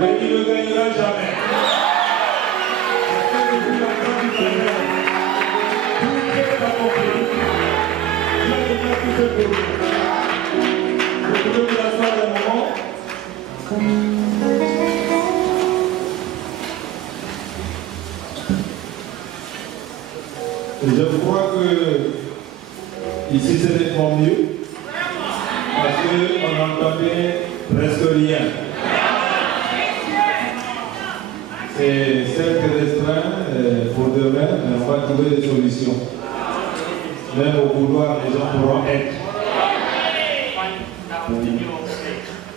Mais il ne gagnera jamais. Vous pouvez vous asseoir un moment. Je crois que ici c'est nettement mieux parce qu'on n'entendait presque rien. C'est certes restreint pour demain, mais on va trouver des solutions. Même au couloir, les gens pourront être.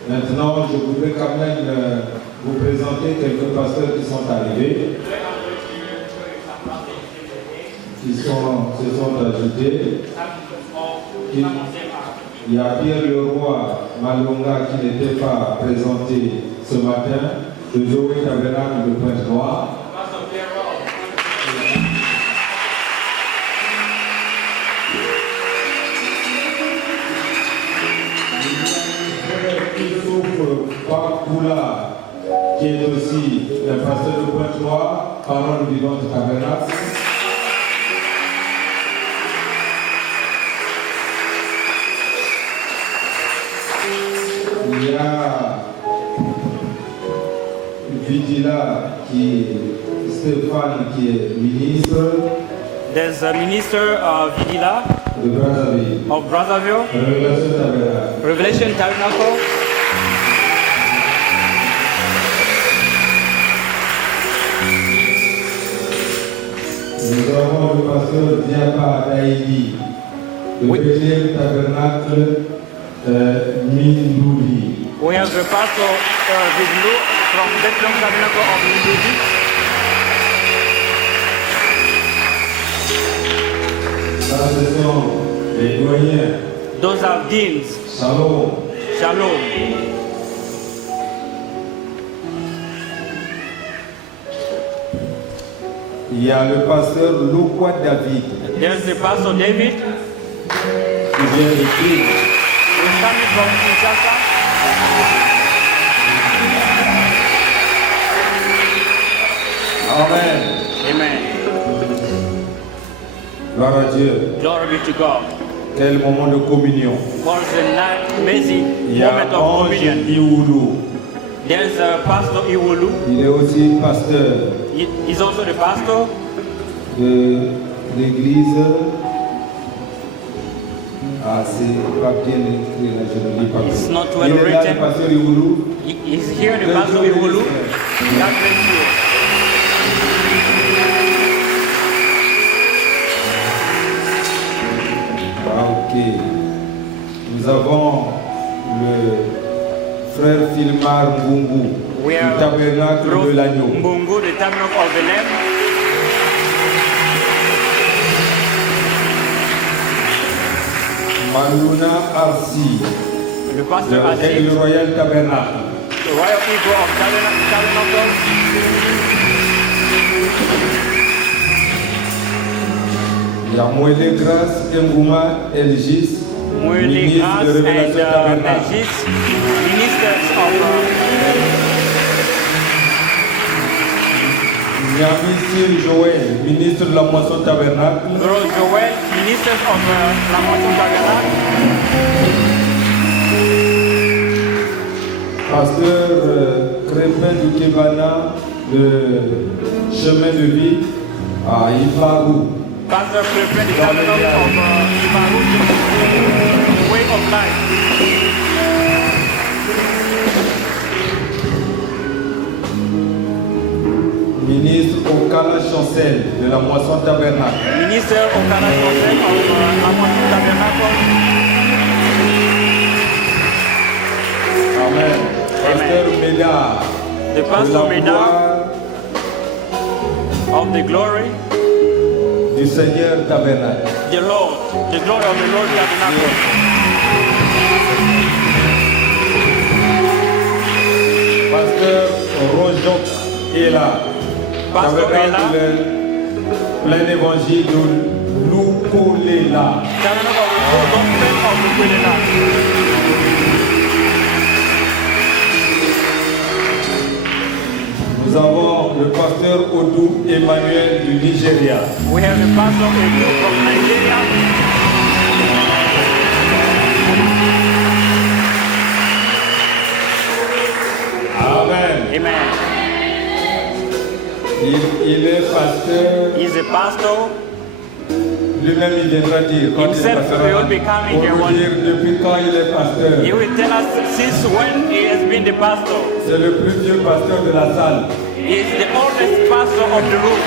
Maintenant, je voudrais quand même vous présenter quelques pasteurs qui sont arrivés, qui se sont ajoutés. Il y a Pierre Leroy Malonga qui n'était pas présenté ce matin, de Joey Tabernacle de Pointe-Noire. Pakoula, qui est aussi le pasteur de Pointe-Noire, parole vivante du Tabernacle. Il y a Vigila, Stéphane, qui est ministre. There's a minister Vigila de Brazzaville. of Brazzaville, Révélation Tabernacle. Revelation Tabernacle. Nous avons le pasteur Diaba Daïdi, de Bethlehem Tabernacle Mindouli. We have the pastor Vigilo from Bethlehem Tabernacle of Mindouli. Ça, ce sont les doyens. Those are deans. Shalom. Shalom. Il y a le pasteur Lokwa David. There's the pastor David. Qui vient de Kiev. He's coming from Kinshasa. Amen. Amen. Gloire à Dieu. Glory be to God. Quel moment de communion. What an amazing Il y a moment of Ange communion. Iwoulou. There's a pastor Iwolu. Il est aussi pasteur He's also the pastor de l'église. Ah, c'est pas bien écrit là, je ne lis pas. It's not well Il est là, written. le pasteur Iwoulou. He's here, the pastor Iwolu. God bless you. Ah, ok. Nous avons le frère Filmar Mbungu We du are tabernacle de l'agneau. Mbungu, the tabernacle of the Lamb. Maluna Arsi, The pastor le Asif, Aigle Royal Tabernacle. the royal people of Tabernacle. Il y a Moëlle Grâce Ngouma Elgis, Mwele ministre Gras de and Révélation Tabernacle. Elgis, ministers of Nyamisir Joël, ministre de la Moisson Tabernacle. Bro Joel, ministers of La Moisson Tabernacle. Pasteur Crépin du Kébana, de Chemin de Vie à Ifarou. Pastor Crépin, the tabernacle of Ibaru, the way of life. Ministre Okala Chancel de la Moisson Tabernacle. Minister of La Moisson Tabernacle. Amen. Pasteur Médard. The pastor Médard of the glory. Du Seigneur Tabernacle. The Lord, the glory of the Lord Tabernacle. Pasteur Rojoc est là. Pastor Tabernacle plein évangile de Lukolela. Tabernacle of the gospel of the Lukolela. pasteur Odou Emmanuel du Nigeria. We have the pastor Odu from Nigeria. Amen. Amen. Il est pasteur. He's a pastor. Lui-même, il viendra dire quand il est Himself pasteur. will be coming here Pour one- vous dire depuis quand il est pasteur. He will tell us since when he has been the pastor. C'est le plus vieux pasteur de la salle. He is the oldest pastor of the room.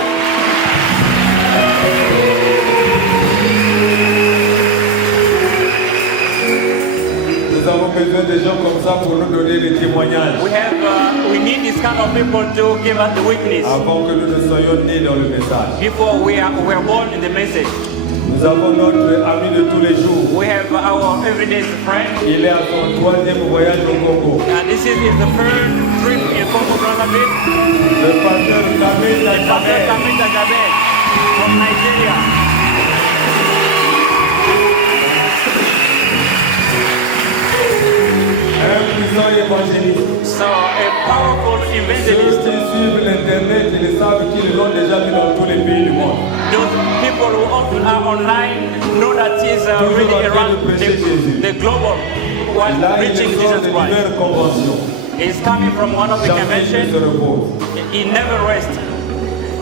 Nous avons besoin de gens comme ça pour nous donner des témoignages. We need this kind of people to give us the witness Avant que nous ne soyons nés dans le message. before we are born in the message. Nous avons notre ami de tous les jours. We have our everyday friend. Il est à son 3e voyage au Congo. And this is his third trip in Congo Brazzaville. Le pasteur Kamé Pastor Dagabé. Kamita Gabe from Nigeria. Un puissant évangéliste. So a powerful Ceux evangelist. qui suivent l'Internet, ils savent qu'ils l'ont déjà vu dans tous les pays du monde. Those people who often are online know that he's really around the global while Là, il preaching est sort Jesus de Christ. diverses conventions. He's coming from one of the Jamais il ne se conventions. repose. He never rests.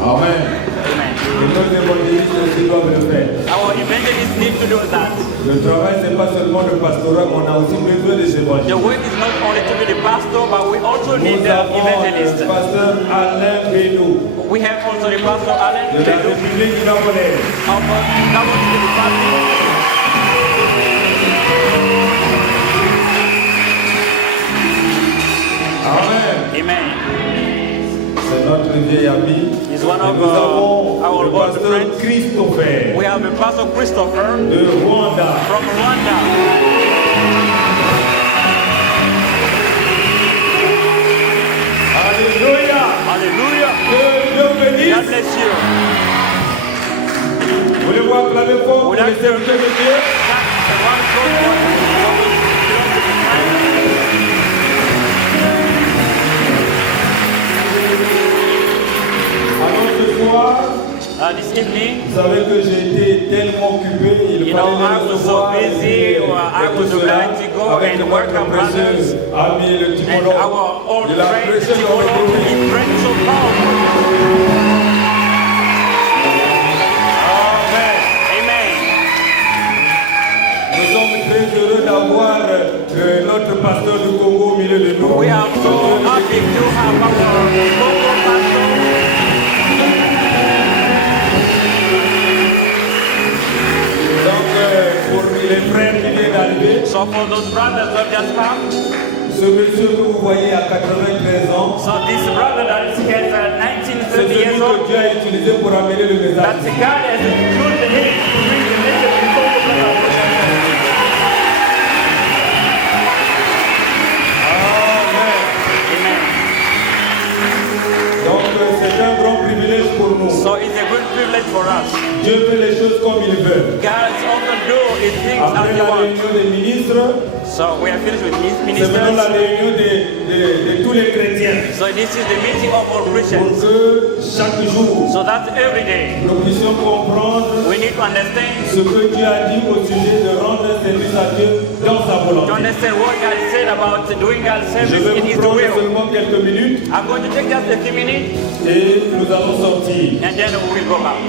Amen. Amen. Et nos évangélistes aussi doivent le faire. Our evangelists need to do that. Le travail, ce n'est pas seulement le pastorat, mais on a aussi besoin des The évangélistes. work is not only to be the pastor, but we also need Nous the avons evangelists. le pasteur Alain Bénou We have also the pastor Alan de la Bedu République gabonaise. of Gabon Democratic. Amen. Amen. C'est notre vieil ami. He's one Et of nous avons our le old pasteur friends. Christopher We have the pastor Christopher de Rwanda. from Rwanda. Alléluia. Hallelujah. Que Dieu God bénisse. bless you. Voulez-vous acclamer fort pour Would les like to serviteurs de Dieu? thank the one God for Alors ce soir, this evening. vous savez que j'ai été tellement occupé, il You fallait know, les I was so recevoir, busy, et I was tout cela, obliged to go avec and notre welcome précieux brothers ami le And Timolo. our old Il a friend, prêché dans le Timolo, bruit. he prayed so powerful. Amen. Amen. Nous sommes très heureux d'avoir notre pasteur du Congo au milieu de nous. We are so happy to have our Congo pastor. Donc, pour les frères qui viennent d'arriver, So for those brothers that just come, ce monsieur que vous voyez à 93 ans, so this brother that is here at c'est 19, 30 celui years que old, Dieu a utilisé pour amener le that message. God has chosen him to bring the message to Congo Brazzaville. Amen. Amen. Donc, c'est un grand privilège pour nous. So it's a good privilege for us. Dieu fait les choses comme il veut. God often do his things as Après he la wants. réunion des ministres, So we are finished with these c'est maintenant la ministers. réunion de tous les chrétiens. So this is the meeting of all Pour Christians. que chaque jour, So that every day nous puissions comprendre we need to understand ce que Dieu a dit au sujet de rendre service à Dieu dans sa to volonté. understand what God said about doing God's Je service vais in His vous prendre will. seulement quelques minutes I'm going to take just a few minutes et nous allons sortir. and then we will go back.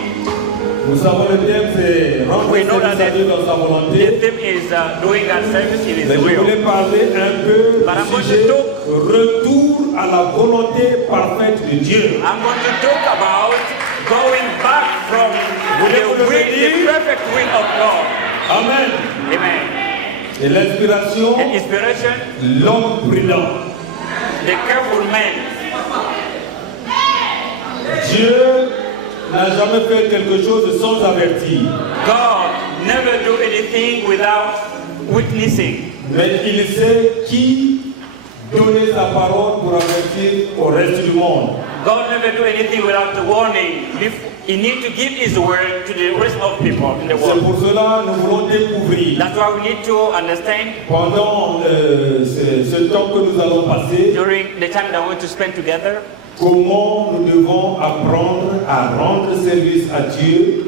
Nous savons le thème, c'est rendre We know service that à Dieu dans sa The volonté. theme is doing God's service in His Mais je will. voulais parler un peu But I'm du going to sujet talk- retour à la volonté parfaite de Dieu. I'm going to talk about going back from the perfect will of God. Amen. Amen. Et l'inspiration, And inspiration, l'homme prudent. the careful man. Dieu n'a jamais fait quelque chose sans avertir. God never do anything without witnessing. Mais il sait qui donner sa parole pour avertir au reste du monde. God never do anything without warning. He needs to give His word to the rest of people in the C'est world. pour cela que nous voulons découvrir That's why we need to understand pendant ce temps que nous allons passer during the time that we're going to spend together, comment nous devons apprendre à rendre service à Dieu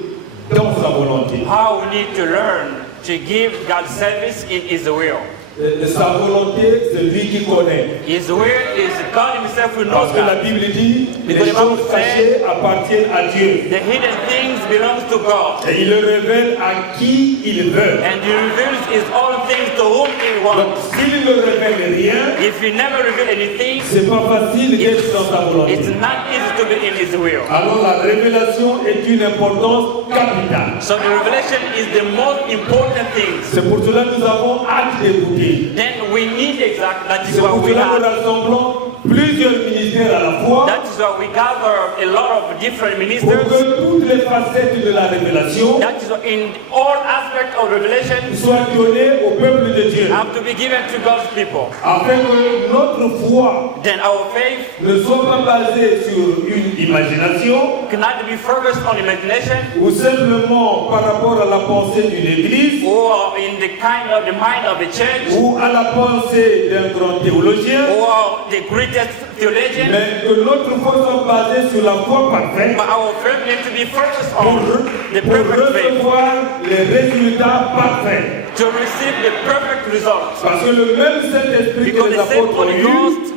dans sa volonté. How we need to learn to give God service in His will. Sa volonté, c'est lui qui connaît. His will is God Himself who knows Parce que la that. Bible dit, les Because the Bible choses cachées appartiennent à Dieu. The hidden things belongs to God. Et il le révèle à qui il veut. And He reveals His own things to whom He Donc, wants. s'il ne révèle rien, If He never reveals anything, c'est pas facile d'être dans sa volonté. it's not easy to be in His will. Alors la révélation est une importance capitale. So the revelation is the most important thing. C'est pour cela que nous avons hâte d'écouter. Then we need that is C'est what pour we cela que nous have. rassemblons plusieurs ministères à la fois That is why we gather a lot of different pour ministers. que toutes les facettes de la révélation That is why in all aspects of revelation soient données au peuple de Dieu. have to be given to God's people. Afin que notre foi Then our faith ne soit pas basée sur une imagination cannot be focused on imagination ou simplement par rapport à la pensée d'une église or in the kind of the mind of the church ou à la pensée d'un grand théologien, or the greatest theologian. mais que notre foi soit basée sur la foi parfaite But our faith needs to be focused on the pour perfect faith recevoir les résultats parfaits. to receive the perfect results. Parce que le même Saint-Esprit que Because les the same apôtres ont Holy eu, Ghost,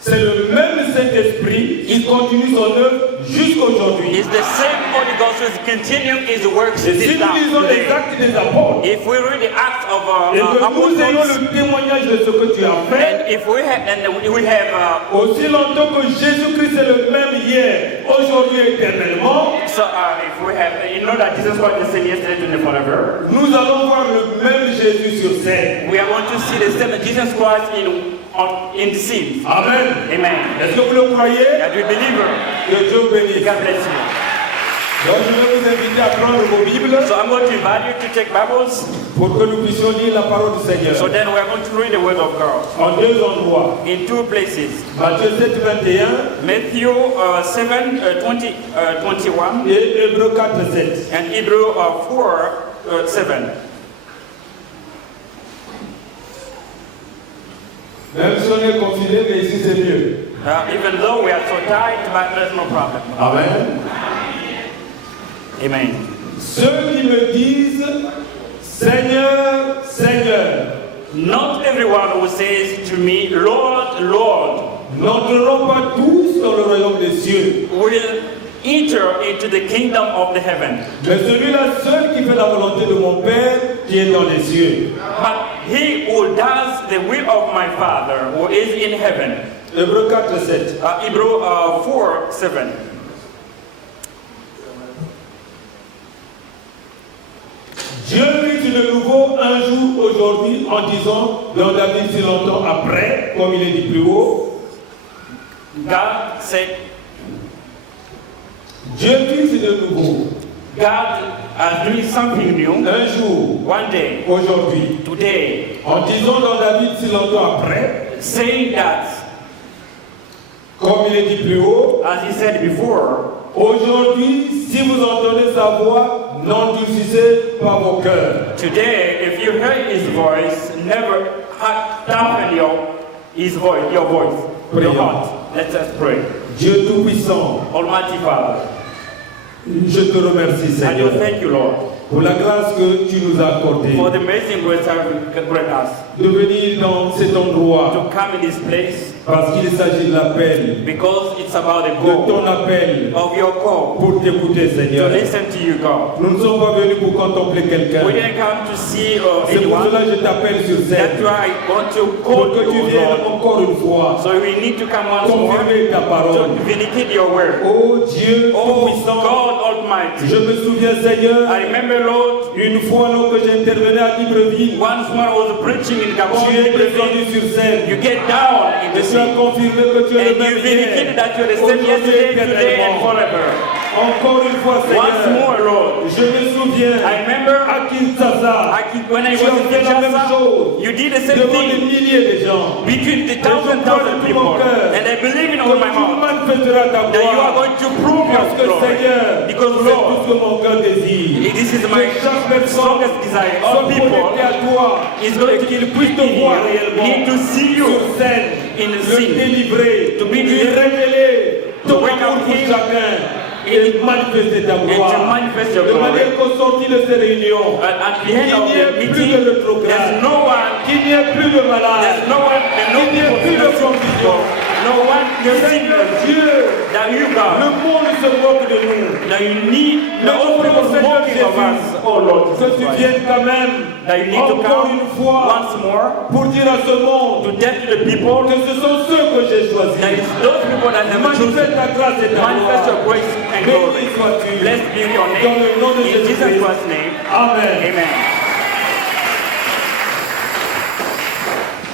c'est le même Saint-Esprit qui continue son œuvre jusqu'aujourd'hui. is the same Holy Ghost who is continuing His works Et si this nous lisons les today. actes des apôtres, If we read the Acts of et que nous ayons Apostles, le témoignage de ce que tu as fait, and if we have, aussi longtemps que Jésus-Christ est le même hier, aujourd'hui et éternellement, if we have, you know that Jesus Christ is the same yesterday, today, forever. nous allons voir le même Jésus sur scène. We are going to see the same Jesus Christ in the scene. Amen. Amen. Est-ce que vous le croyez? That we believe. Que Dieu bénisse. God bless you. Donc je vais vous inviter à prendre vos Bibles So I'm going to invite you to take Bibles. pour que nous puissions lire la parole du Seigneur. So then we are going to read the Word of God En deux endroits. in two places. Matthieu 7, 21 Matthew 7, 21 et Hébreux 4, 7. and Hebrew 4, 7. Même si on est confiné, mais ici c'est mieux. Even though we are so tight, but there's no problem. Amen. Amen. Ceux qui me disent Seigneur, Seigneur, Not everyone who says to me, Lord, Lord, n'entreront pas tous dans le royaume des cieux, will enter into the kingdom of the heaven, mais celui-là seul qui fait la volonté de mon Père qui est dans les cieux. but he who does the will of my Father who is in heaven. Hébreux 4, 7. Hebrew 4, 7. Dieu fit de nouveau un jour aujourd'hui en disant, dans David si longtemps après, comme il est dit plus haut, God said, Dieu fit de nouveau God is doing something new un jour one day, aujourd'hui today, en disant dans David si longtemps après, saying that, comme il est dit plus haut, as he said before, aujourd'hui, si vous entendez sa voix, n'endurcissez pas vos cœurs. today, if you heard his voice, never dampen your voice, your heart. Let us pray. Dieu Tout-Puissant, Almighty Father, je te remercie, and Seigneur, you thank you, Lord, pour la grâce que tu nous as accordée for the amazing grace that you grant us de venir dans cet endroit to come in this place, parce qu'il s'agit de l'appel, because it's about the de ton goal appel of your call pour t'écouter, to Seigneur. listen to you, God. Nous ne sommes pas venus pour contempler quelqu'un. We didn't come to see C'est pour cela anyone. que je t'appelle sur That's scène, why I want to pour call que tu you, viennes Lord. encore une fois So we need to come once more confirmer ta parole. to vindicate your word. Oh Dieu Oh Tout-Puissant, God Almighty, je me souviens, Seigneur, I remember, Lord, une fois alors que j'intervenais à Libreville, once when I was preaching in tu es Gabon, descendu sur scène. you get down in the Et tu as sea confirmé que tu es le and même you vindicated hier, that you're the same aujourd'hui yesterday, et today, and éternellement. forever. Encore une fois, Once Seigneur, more, Lord, je me souviens I remember à Kinshasa, when I tu was as in fait la même Kinshasa, chose you did the same devant des thing milliers de gens. between the je crois thousand de tout people, mon cœur and I believe in que all my tu heart manifesteras ta that you are gloire. going to prove your Parce que glory. Seigneur, Because c'est tout Lord, ce que mon cœur désire. this is my chaque personne strongest desire. All soit people connecté à toi is going et to qu'il puisse te voir réellement need to see you sur scène, in the le scene, délivrer, to be lui delivered, révéler to ton wake amour up pour him, chacun et manifester ta and to gloire. manifest your De glory. manière qu'au sortir de ces réunions, At the end qu'il of n'y the ait plus meeting, de rétrograde, there's no one, qu'il n'y ait plus de malades, there's no one, there's no qu'il n'y ait plus de people, confusion. no one, there's Seigneur sickness Dieu, that you le got, monde se moque de nous. that you need, the Mais whole people Seigneur walking of us, Jésus, oh Lord, que tu viennes quand même that you need to encore come une fois once more pour dire à ce monde to tell to the people que ce sont ceux que j'ai choisis. that it's those people that have chosen. Manifeste ta grâce et ta Manifest your gloire. grace and glory. Béni sois-tu. Blessed be your Dans name. le nom de In Jesus Jésus-Christ. Christ's name. Amen. Amen.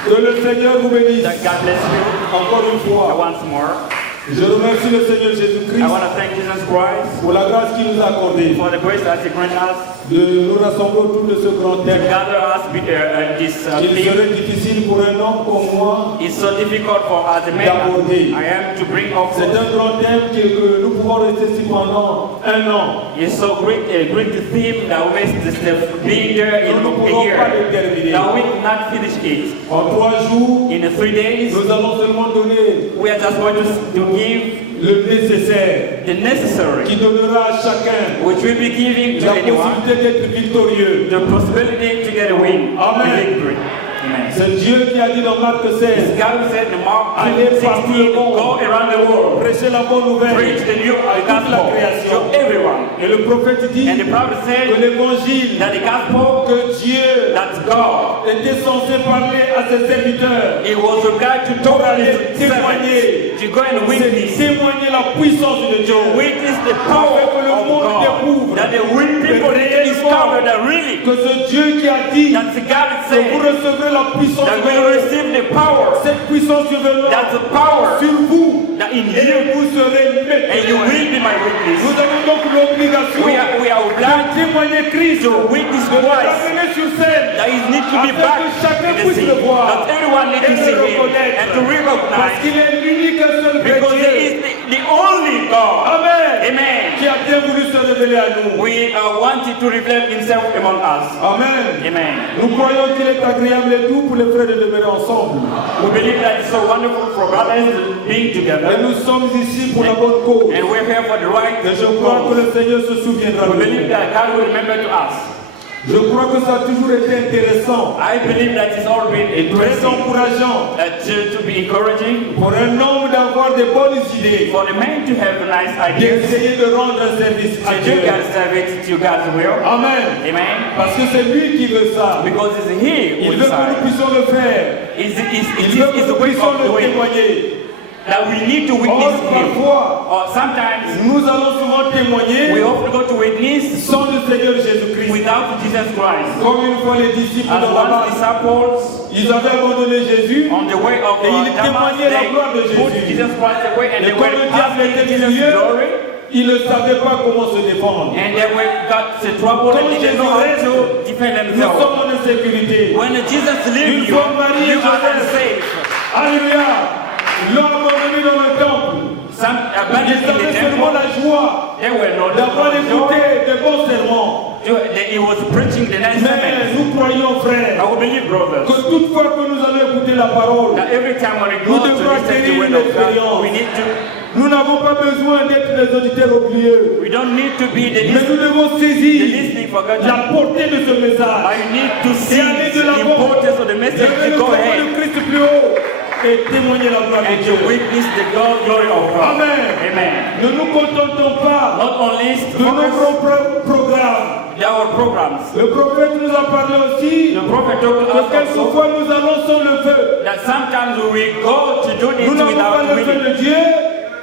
Que le Seigneur vous bénisse. That God bless you Encore une fois. once more. Je remercie le Seigneur Jésus-Christ I want to thank Jesus Christ pour la grâce qu'il nous a accordée for the grace that He granted us de nous rassembler autour de ce grand to thème. gather us with this Il theme. serait difficile pour un homme comme moi. It's so difficult for as a man D'aborder. I am to bring up. C'est un grand thème que nous pouvons rester ici pendant un an. It's so great, a great theme that we being there in Nous ne a pourrons pas le year. terminer. That we cannot finish it. En 3 jours, In 3 days, nous allons seulement donner we are just going to give le nécessaire the necessary, qui donnera à chacun which will be giving to la anyone possibilité d'être victorieux. the possibility to get a win, Amen. a victory. Amen. C'est Dieu qui a dit dans Marc 16, God said in Mark allez partout 16, le go monde, around the world, prêchez la bonne nouvelle preach the new à toute la gospel création. to everyone. Et le prophète dit And the prophet que said l'évangile that the gospel, que Dieu that God, était censé parler à ses serviteurs, it was required to talk to his servants, to go and c'est witness, témoigner la puissance de Dieu. witness the power Afin que le of monde God, découvre that the people they discover that really, Que ce Dieu qui a dit that God que vous said recevrez la puissance that de we Dieu, receive the power, cette puissance viendra that's the power sur vous that in et you, vous serez mes and you témoins. will be my Nous witness. avons donc l'obligation We are de obliged témoigner Christ, to witness de le Christ. ramener sur scène, That is need to be afin back que chacun in the puisse scene. le voir That everyone needs et to see le him reconnaître. and to Parce recognize, qu'il est l'unique et seul vrai because he Dieu. is the only God. Amen. Amen. Qui a bien voulu se révéler à nous. We wanted to reveal himself among us. Amen. Amen. Nous croyons qu'il est agréable et doux pour les frères de demeurer ensemble. We believe that it's so wonderful for brothers being Et together. nous sommes ici pour la bonne cause. And we're here for the right Et je crois que cause. le Seigneur se souviendra We de believe nous. that God will remember to us. Je crois que ça a toujours été intéressant I believe that it's all been et très interesting encourageant to be encouraging pour un homme d'avoir de bonnes idées, for the men to have nice ideas d'essayer de rendre un service à to Dieu. do God's service to God's will. Amen. Amen. Parce que c'est lui qui veut ça. Because it's He Il who veut que nous decides. puissions le faire. It Il veut que is nous the way puissions of le doing témoigner. that we need to Or, witness Him. parfois, Or sometimes nous allons souvent we témoigner often go to witness sans le Seigneur Jésus-Christ. without Jesus Christ. Comme une fois les disciples As dans la once barque, disciples ils avaient abandonné Jésus. on the way of Et ils Damas, témoignaient la they gloire de put Jésus. Jesus Christ away and Et they comme were le diable after était Jesus' milieu, glory. ils ne savaient pas comment se défendre. And they were got the trouble and Comme didn't know how Jésus to defend Nous themselves. sommes en insécurité. When Jesus leaves Une you, fois Marie et you are Joseph, unsafe. alléluia, l'ont abandonné dans le temple. Some abandoned Ils in the avaient seulement temple. la joie They were not d'avoir joy. écouté de bons serments. He was preaching the nice Mais sermon. nous croyons, frères, I will believe, brothers, que toutefois que nous allons écouter la parole, that every time when we Nous go to devons listen to acquérir the word une of God, expérience. we need to. nous n'avons pas besoin d'être des auditeurs oublieux. We don't need to be the Mais nous devons the saisir listening for God. la portée de ce message. But you need to see aller de the l'avant. importance of the message Lever to le go drapeau ahead de Christ plus haut et témoigner la gloire de and Dieu. to witness the glory of God. Amen. Amen. Ne nous contentons pas Not only de nos propres programmes. our programs. Le prophète nous a parlé aussi The prophet talked to que us also quelquefois nous allons sans le feu. that sometimes we go to do this Nous n'avons pas without le feu winning. de Dieu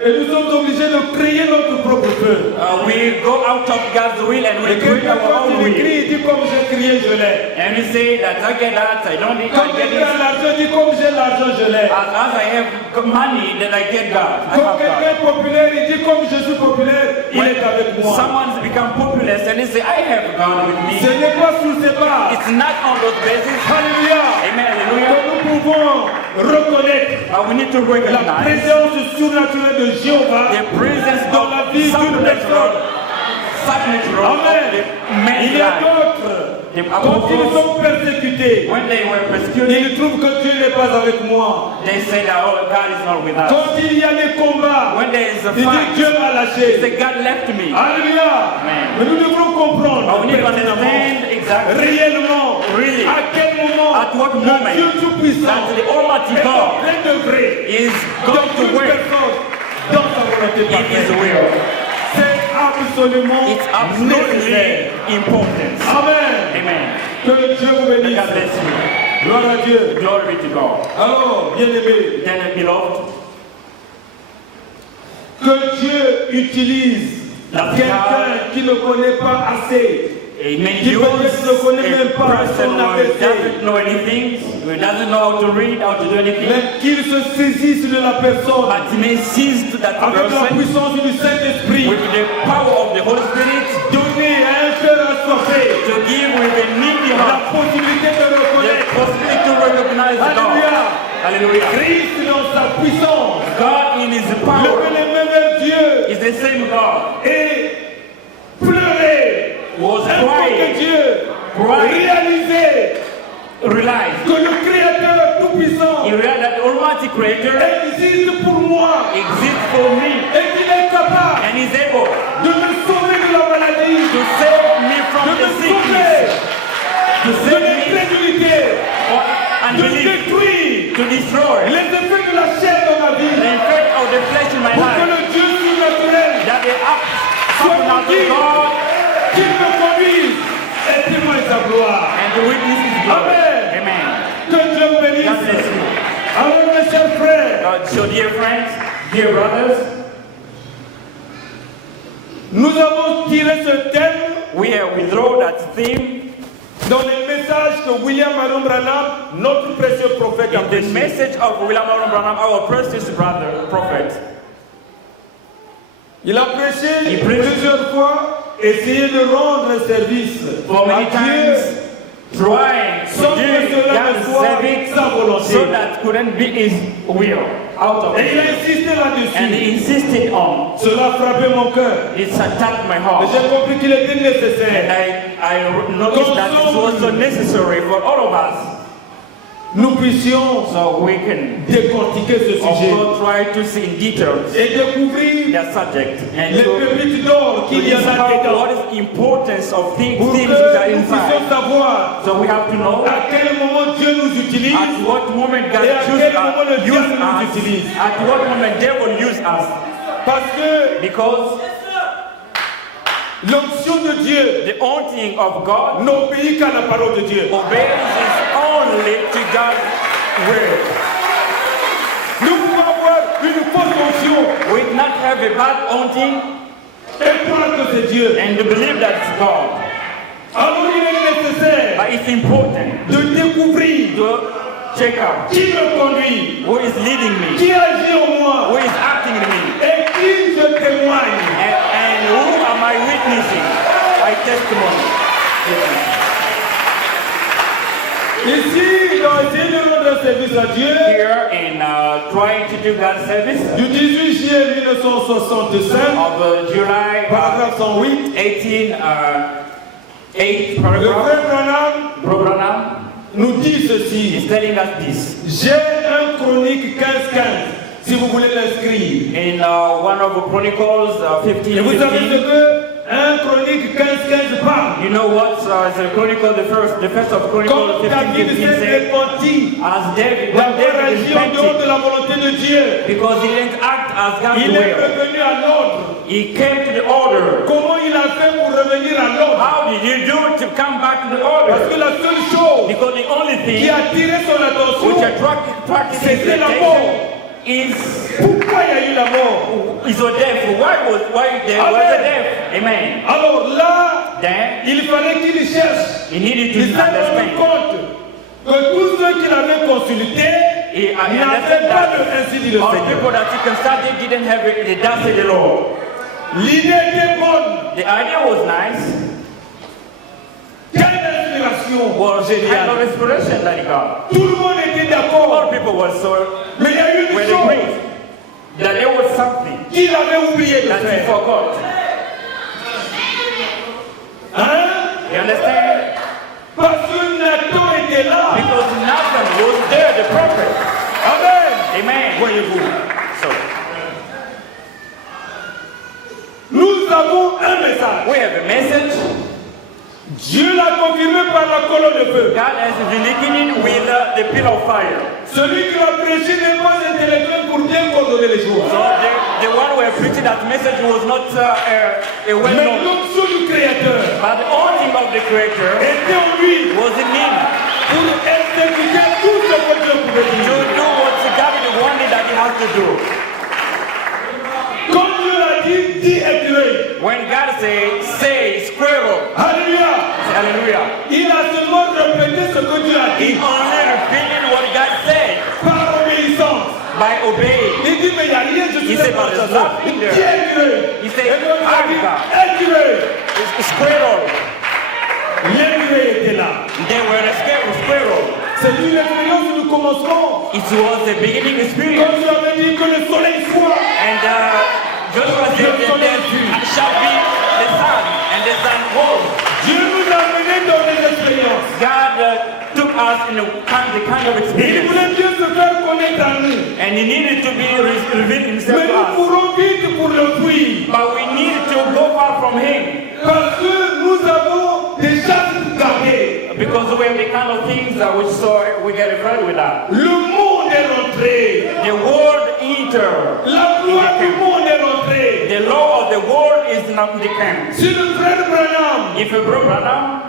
et nous sommes obligés de créer notre propre feu. We go out of God's will and we Et create quelqu'un our quand own il will. écrit, il dit comme j'ai crié, je l'ai. And we say that I get that, I don't need, Quand I get quelqu'un a it. l'argent, il dit comme j'ai l'argent, je l'ai. As I have money, then I get God. I Quand have quelqu'un God. est populaire, il dit comme je suis populaire, il est avec moi. Someone's become popular and they say, I have God with me. Ce n'est pas sur ces bases. It's not on those bases. Alléluia. Amen, Que hallelujah. nous pouvons reconnaître But we need to la recognize présence surnaturelle de de Jéhovah the presence dans la of vie d'une personne. supernatural Amen. of the Il man's y a life. d'autres, The quand ils apostles, sont persécutés, when they were persecuted, ils trouvent que Dieu n'est pas avec moi. they said that, oh, God is not with us. Quand il y a des combats, When there is a ils disent fight, Dieu m'a they lâché. say, God left me. Alléluia. Amen. Mais nous devons comprendre But we need to pertinemment, understand exactly réellement, Really. à quel moment at what le moment Dieu Tout-Puissant that the Almighty est en God plein degré is dans going to toute work personne, dans sa volonté in His parfaite. will. C'est absolument It's nécessaire. absolutely important. Amen. Amen. Que Dieu vous May bénisse. God bless you. Gloire à Dieu. Glory be to God. Alors, bien-aimés, Then, beloved, que Dieu utilise La quelqu'un qui ne connaît pas assez, amen. qui Use peut-être ne connaît même a pas person son who ABC, doesn't know anything, who doesn't know how to read, how to do anything, mais qu'il se saisisse de la personne but may seize to that avec la person puissance du Saint-Esprit, with the power of the Holy Spirit donner à un cœur assoiffé to give with a needy la heart possibilité de the reconnaître possibility to recognize God. Alléluia. Hallelujah. Christ dans sa puissance, God in His power lever les mains vers Dieu is the same God. et pleurer, Was invoquer crying, Dieu, crying, réaliser realized. que le Créateur Tout-Puissant He realized that the Almighty Creator existe pour moi exists for me et qu'il est capable and is able de me sauver de la maladie, to save me from de the me sickness, sauver to de save me l'incrédulité, or de unbelief, détruire to destroy les effets de la chair dans ma the vie, effect of the flesh in my pour que life, le Dieu surnaturel that the act supernatural God qu'il me conduise et témoigne sa gloire. and to witness His glory. Amen. Amen. Que Dieu vous God bénisse. bless you. Alors mes chers frères, So dear friends, dear brothers, nous avons tiré ce thème we have withdrawn that theme dans les messages que William Marion Branham, notre précieux prophète, a in the prêché. message of William Aaron Branham, our precious brother, prophet. Il a prêché Il prêche. plusieurs fois, essayé de rendre un service For many à Dieu times, trying sans to que do cela ne God's soit service sa volonté. so that couldn't be His will out of Et il a it. insisté And là-dessus. he insisted on. Cela a frappé mon cœur. It's attacked my Et heart. j'ai compris qu'il était And nécessaire I noticed that it was so necessary for all of us nous puissions so we can décortiquer ce sujet also try to see in details et découvrir their subject and les to pépites d'or qu'il y en a discover dedans what is the importance of things pour que which are nous puissions inside. savoir So we have to know à quel moment Dieu nous utilise at what moment God et à quel moment le use diable nous us, utilise. at what moment devil use us. Parce que Because l'onction de Dieu the haunting of God n'obéit qu'à la parole de Dieu. obeys only to God's word. Nous pouvons avoir une fausse onction We cannot have a bad haunting et croire que c'est Dieu. and to believe that it's God. Alors il est nécessaire But it's important de découvrir to check out qui me conduit, who is leading me, qui agit en moi who is acting in me, et qui je témoigne. and who am I witnessing? My testimony. Ici, dans essayer de rendre service à Dieu, Here in trying to do God's service du 18 juillet 1965, of July paragraphe 108, 18, 8 le paragraph, frère Branham Bro Branham nous dit ceci. is telling us this. J'ai un chronique 15-15, si vous voulez l'inscrire. In one of the Chronicles Et vous savez ce 15:15, que un chronique 15-15 parle. you know what the Chronicle, the first of Chronicles Comme David 15:15 s'est said, repenti as David, when d'avoir David agi en dehors repented de la volonté de Dieu, because he didn't act as God's il est will, revenu à l'ordre. he came to the order. Comment il a fait pour revenir à l'ordre? How did you do to come back to the Parce order? que la seule chose Because the only qui thing a attiré son attention, which attracted his c'était la attention mort. is Pourquoi il y a eu la mort? a death. Why there was a death? Amen. Alors là, Then il fallait qu'il cherche. he needed to Il s'est rendu understand. compte que tous ceux qu'il avait consultés He n'avaient understood pas that de ainsi dit le all Seigneur. people that he consulted didn't have the thus said the Lord. L'idée était bonne. The idea was nice. Quelle inspiration Was kind of géniale. inspiration that he got. Tout le monde était d'accord. All people were so Mais il y a eu were une chose. agreed that there was something qu'il avait oublié de that he faire. forgot. Hein? You understand? Parce que Nathan était là. Because Nathan was there, the prophet. Amen. Amen. Voyez-vous. So, Nous avons un message. we have a message. Dieu l'a confirmé par la colonne de feu. God has been beginning with the pillar of fire. Celui qui l'a prêché n'est pas intellectuel pour bien coordonner les choses. So the one who preaching that message was not a Mais well-known, l'onction du Créateur but the anointing of the Creator était en lui was in him pour exécuter tout ce que Dieu pouvait to dire. do what God wanted that he has to do. Comme Dieu l'a dit, dis écureuil. When God say squirrel, Alléluia. hallelujah, Il a seulement répété ce que Dieu a he dit only repeated what God said par obéissance. by obeying. Il dit, mais il n'y a rien, je suis Il sait là pas dans de ça. ça. Dis écureuil. Il sait, Et donc, il a dit, écureuil. Squirrel. L'écureuil était là. They were a squirrel. C'est une expérience où nous commencerons. It was the beginning experience. Comme Dieu avait dit que le soleil soit. And Joshua said that there shall be the sun, and the sun was. Dieu nous a menés dans des expériences. God took us in the kind of Il experience, voulait bien se faire connaître à nous. and he needed to be revealed himself Mais to nous us. courons vite pour le fuir. But we need to go far from him, Parce que nous avons des chasses gardées. because we have the kind of things that we saw, we get afraid with that. Le monde est rentré. The world eater, La loi du monde est rentrée. the law of the world is not the camp. Si le frère Branham, If a brother,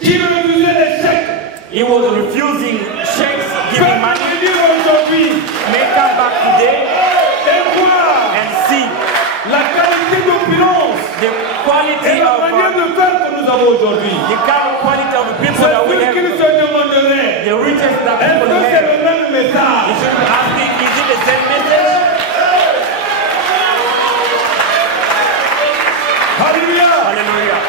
qui refusait les chèques, he was refusing checks, giving peut money, venir aujourd'hui may come back today et voir and see la qualité d'opulence the et quality la of manière de faire que nous avons aujourd'hui. the kind of quality of the people C'est that we ce qu'il have, se demanderait. the riches that Est-ce people que c'est have. le même You message? should be asking, is it the same message? Alléluia. Hallelujah.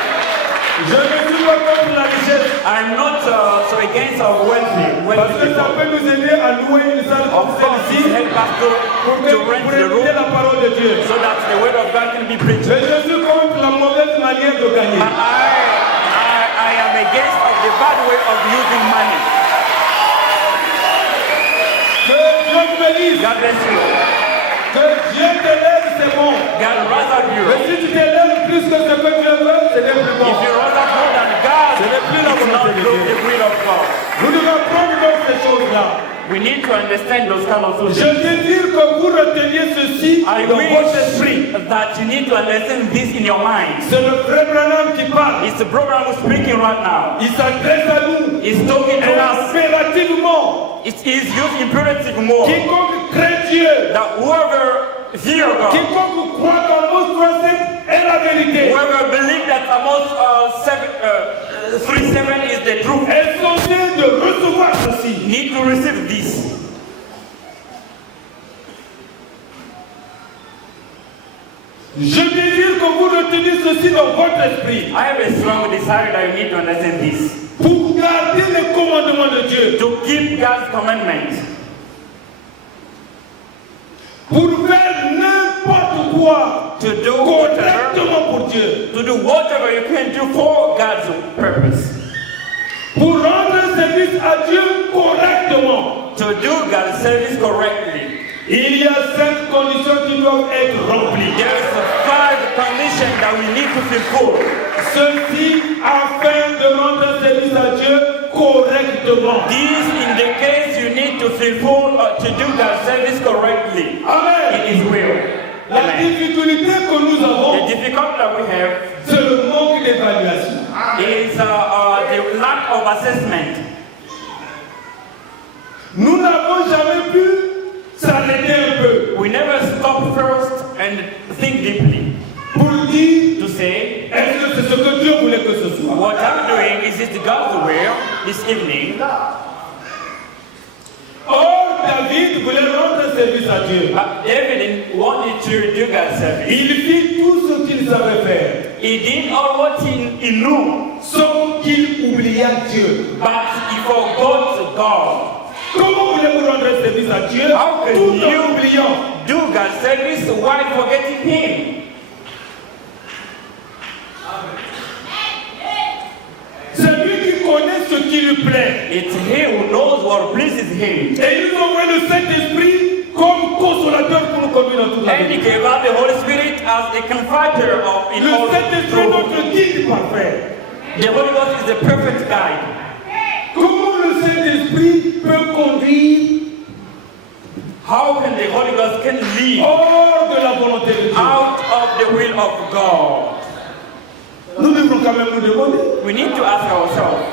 Je ne suis pas contre la richesse. I'm not so against of wealthy Parce que ça people. peut nous aider à louer une salle Of comme course, it celle-ci help us to rent pour the room écouter la parole de Dieu. so that the word of God can be preached. Mais je suis contre la mauvaise manière de gagner. I am against of the bad way of using money. Que Dieu te bénisse. God bless you. Que Dieu t'élève, c'est bon. God rise up you. Mais si tu t'élèves plus que ce que Dieu veut, ce n'est plus bon. If you rise up more than God, Ce n'est plus la it's not volonté de Dieu. the will of God. Nous devons prendre donc ces choses-là. We need to understand those kind of Je things. désire que vous reteniez ceci I dans votre esprit. wish that you need to understand this in your mind. C'est le frère Branham qui parle. It's the brother who's speaking right now. Il s'adresse à nous. He's talking to us. Impérativement. It is used imperative more. Quiconque craint Dieu. That whoever fear God, Quiconque croit qu'Amos 3:7 est la vérité. whoever believes that Amos 3:7 is the truth, Est censé de recevoir ceci. need to receive this. Je désire que vous reteniez ceci dans votre esprit. I have a strong desire that you need to understand this. Pour garder les commandements de Dieu. To keep God's commandments. Pour faire n'importe quoi. To do whatever, Correctement pour Dieu. to do whatever you can do for God's purpose. Pour rendre service à Dieu correctement. To do God's service correctly. Il y a 5 conditions qui doivent être remplies. There's 5 conditions that we need to fulfill. Ceci afin de rendre service à Dieu correctement. This in the case you need to fulfill to do God's service correctly. Amen. In His will. La Amen. difficulté que nous The avons, difficulty that we have c'est le manque d'évaluation. is the lack of assessment. Nous n'avons jamais pu s'arrêter un peu We never stop first and think deeply pour dire to say, est-ce que c'est ce que Dieu voulait que ce soit. what I'm doing, is it God's will this evening? Or, David voulait rendre service à Dieu. David wanted to do God's service. Il fit tout ce qu'il savait faire, He did all what he knew, sauf qu'il oublia Dieu. but he forgot God. Comment voulez-vous rendre service à Dieu How can tout en you oubliant? do God's that service, why forgetting Him? C'est lui qui connaît ce qui lui plaît. It's He who knows what pleases Him. Et il nous envoie le Saint-Esprit comme consolateur pour nous conduire dans toute la And He vie. gave out the Holy Spirit as a comforter of in Le all Saint-Esprit est truth. notre guide parfait. The Holy Ghost is the perfect guide. Comment le Saint-Esprit peut conduire How can the Holy Ghost can lead hors de la volonté de Dieu? out of the will of God? Nous devons quand même nous demander. We need to ask ourselves.